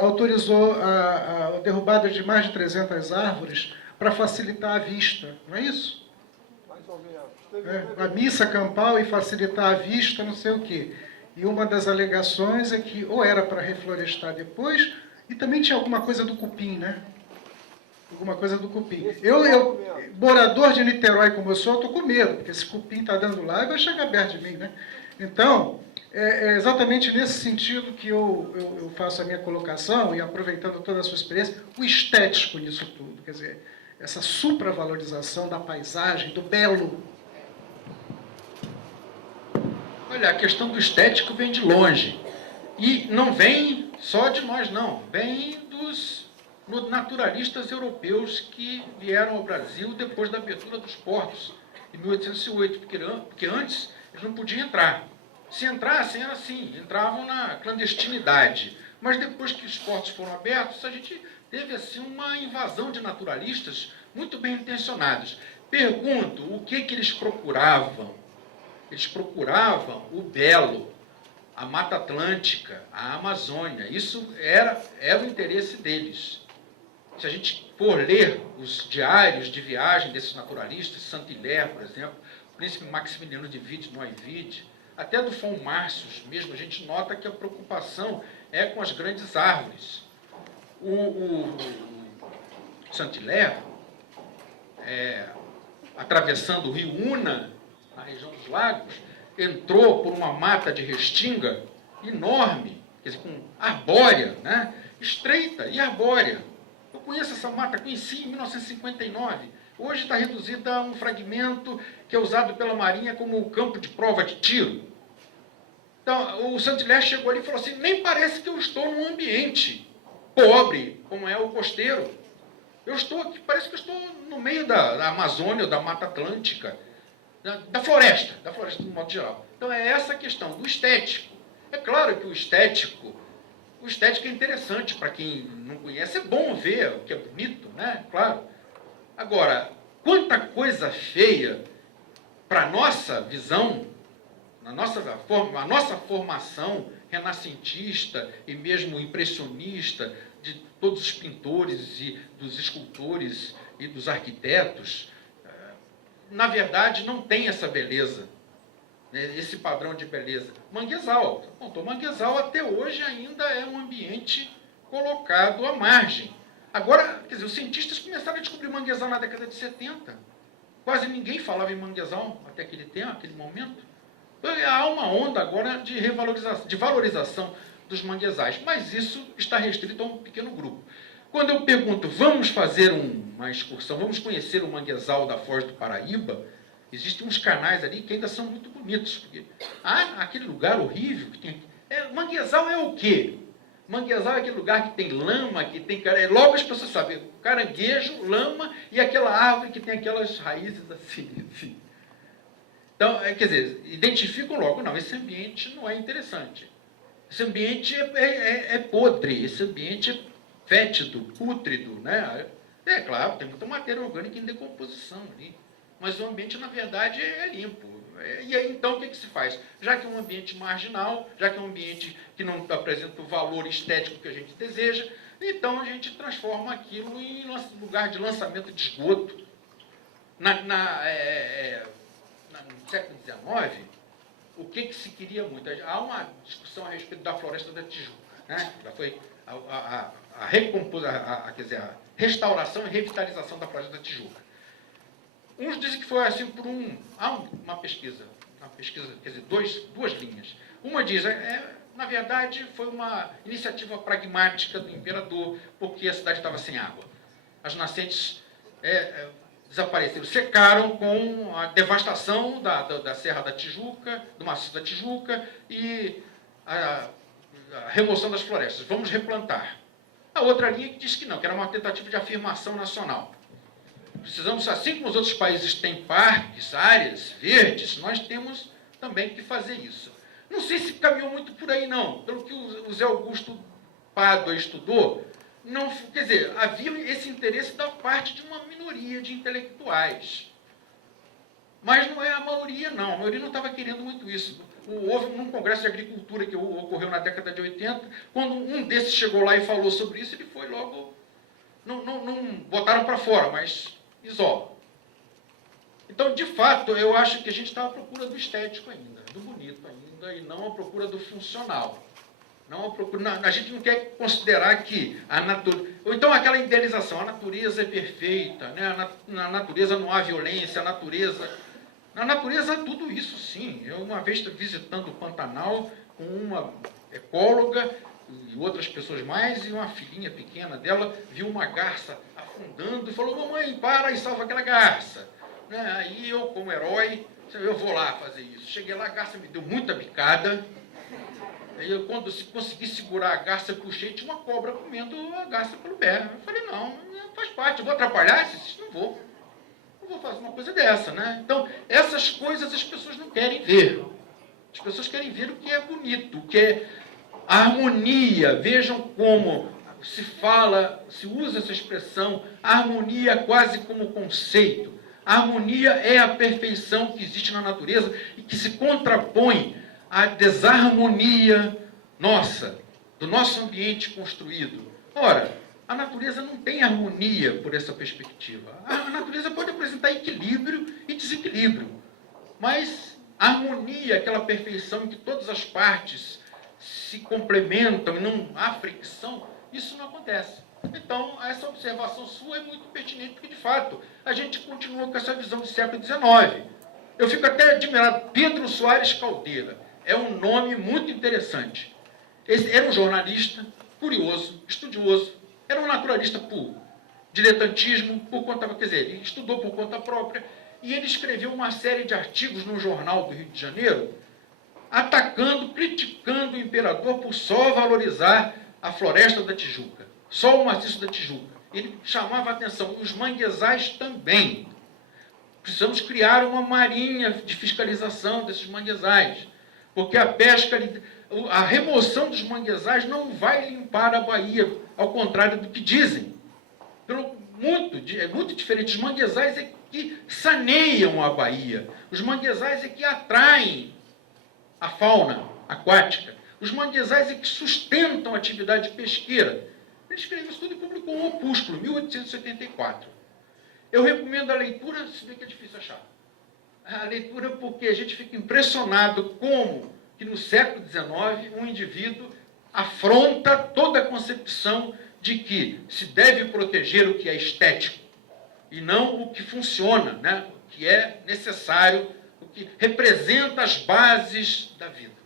autorizou a derrubada de mais de 300 árvores para facilitar a vista, não é isso? Mais ou menos. A missa campal e facilitar a vista, não sei o quê. E uma das alegações é que ou era para reflorestar depois, e também tinha alguma coisa do cupim, né? Alguma coisa do cupim. Eu morador de Niterói como eu sou, estou com medo, porque esse cupim está dando lá e vai chegar perto de mim, né? Então, é exatamente nesse sentido que eu faço a minha colocação, e aproveitando toda a sua experiência, o estético nisso tudo. Quer dizer, essa supravalorização da paisagem, do belo. Olha, a questão do estético vem de longe. E não vem só de nós, não. Vem dos naturalistas europeus que vieram ao Brasil depois da abertura dos portos, em 1808, porque antes eles não podiam entrar. Se entrassem, era assim, entravam na clandestinidade. Mas depois que os portos foram abertos, a gente teve assim uma invasão de naturalistas muito bem intencionados. Pergunto, o que eles procuravam? Eles procuravam o belo, a Mata Atlântica, a Amazônia. Isso era o interesse deles. Se a gente for ler os diários de viagem desses naturalistas, Saint-Hilaire, por exemplo, o príncipe Maximiliano de Wied, até do von Martius mesmo, a gente nota que a preocupação é com as grandes árvores. O Saint-Hilaire, atravessando o rio Una, na região dos lagos, entrou por uma mata de restinga enorme, quer dizer, com arbórea, né? Estreita e arbórea. Eu conheço essa mata, conheci em 1959. Hoje está reduzida a um fragmento que é usado pela Marinha como campo de prova de tiro. Então, o Saint-Hilaire chegou ali e falou assim, nem parece que eu estou num ambiente pobre, como é o costeiro. Eu estou aqui, parece que eu estou no meio da Amazônia, ou da Mata Atlântica, da floresta de um modo geral. Então é essa questão do estético. É claro que o estético é interessante para quem não conhece, é bom ver o que é bonito, né? Claro. Agora, quanta coisa feia para a nossa visão, a nossa formação renascentista e mesmo impressionista de todos os pintores e dos escultores e dos arquitetos, na verdade, não tem essa beleza, né, esse padrão de beleza. Manguezal. Bom, Manguezal até hoje ainda é um ambiente colocado à margem. Agora, quer dizer, os cientistas começaram a descobrir manguezal na década de 70. Quase ninguém falava em manguezal até aquele momento. Há uma onda agora de valorização dos manguezais, mas isso está restrito a um pequeno grupo. Quando eu pergunto, vamos fazer uma excursão, vamos conhecer o manguezal da Foz do Paraíba, existem uns canais ali que ainda são muito bonitos, porque aquele lugar horrível que tem... manguezal é o quê? Manguezal é aquele lugar que tem lama, que tem... Logo as pessoas sabem, caranguejo, lama e aquela árvore que tem aquelas raízes assim. Então, quer dizer, identificam logo, não, esse ambiente não é interessante. Esse ambiente é podre, esse ambiente é fétido, pútrido, né? É claro, tem muita matéria orgânica em decomposição ali, mas o ambiente, na verdade, é limpo. E aí, então, o que se faz? Já que é um ambiente marginal, já que é um ambiente que não apresenta o valor estético que a gente deseja, então a gente transforma aquilo em lugar de lançamento de esgoto. No século XIX, o que se queria muito? Há uma discussão a respeito da Floresta da Tijuca, né? Já foi quer dizer, a restauração e revitalização da Floresta da Tijuca. Uns dizem que foi assim há uma pesquisa, quer dizer, duas linhas. Uma diz, na verdade, foi uma iniciativa pragmática do imperador, porque a cidade estava sem água. As nascentes desapareceram, secaram com a devastação da Serra da Tijuca, do maciço da Tijuca e a remoção das florestas. Vamos replantar. A outra linha que diz que não, que era uma tentativa de afirmação nacional. Precisamos, assim como os outros países têm parques, áreas verdes, nós temos também que fazer isso. Não sei se caminhou muito por aí, não. Pelo que o Zé Augusto Pádua estudou, não, quer dizer, havia esse interesse da parte de uma minoria de intelectuais. Mas não é a maioria, não. A maioria não estava querendo muito isso. Houve um congresso de agricultura que ocorreu na década de 80, quando um desses chegou lá e falou sobre isso, ele foi logo... Não botaram para fora, mas isola. Então, de fato, eu acho que a gente está à procura do estético ainda, do bonito ainda, e não à procura do funcional. A gente não quer considerar que a natureza... Ou então aquela idealização, a natureza é perfeita, né? Na natureza não há violência, Na natureza há tudo isso, sim. Eu, uma vez, visitando o Pantanal com uma ecóloga e outras pessoas mais, e uma filhinha pequena dela viu uma garça afundando e falou, mamãe, para e salva aquela garça. Né? Aí eu, como herói, eu vou lá fazer isso. Cheguei lá, a garça me deu muita bicada. Aí eu, quando consegui segurar a garça, eu puxei, tinha uma cobra comendo a garça pelo pé. Eu falei, não faz parte, eu vou atrapalhar? Não vou. Eu vou fazer uma coisa dessa, né? Então, essas coisas as pessoas não querem ver. As pessoas querem ver o que é bonito, o que é harmonia. Vejam como se fala, se usa essa expressão, harmonia quase como conceito. A harmonia é a perfeição que existe na natureza e que se contrapõe à desarmonia nossa, do nosso ambiente construído. Ora, a natureza não tem harmonia por essa perspectiva. A natureza pode apresentar equilíbrio e desequilíbrio, mas a harmonia, aquela perfeição em que todas as partes se complementam e não há fricção, isso não acontece. Então, essa observação sua é muito pertinente, porque, de fato, a gente continua com essa visão do século XIX. Eu fico até admirado. Pedro Soares Caldeira é um nome muito interessante. Ele era um jornalista curioso, estudioso, era um naturalista por diletantismo, por conta, quer dizer, ele estudou por conta própria, e ele escreveu uma série de artigos no Jornal do Rio de Janeiro, atacando, criticando o imperador por só valorizar a Floresta da Tijuca, só o maciço da Tijuca. Ele chamava a atenção, os manguezais também. Precisamos criar uma marinha de fiscalização desses manguezais, porque a pesca, a remoção dos manguezais não vai limpar a Bahia, ao contrário do que dizem. É muito diferente. Os manguezais é que saneiam a Bahia. Os manguezais é que atraem a fauna aquática. Os manguezais é que sustentam a atividade pesqueira. Ele escreveu isso tudo e publicou um opúsculo, 1874. Eu recomendo a leitura, se bem que é difícil achar. A leitura porque a gente fica impressionado como que no século XIX um indivíduo afronta toda a concepção de que se deve proteger o que é estético e não o que funciona, né? O que é necessário o que representa as bases da vida.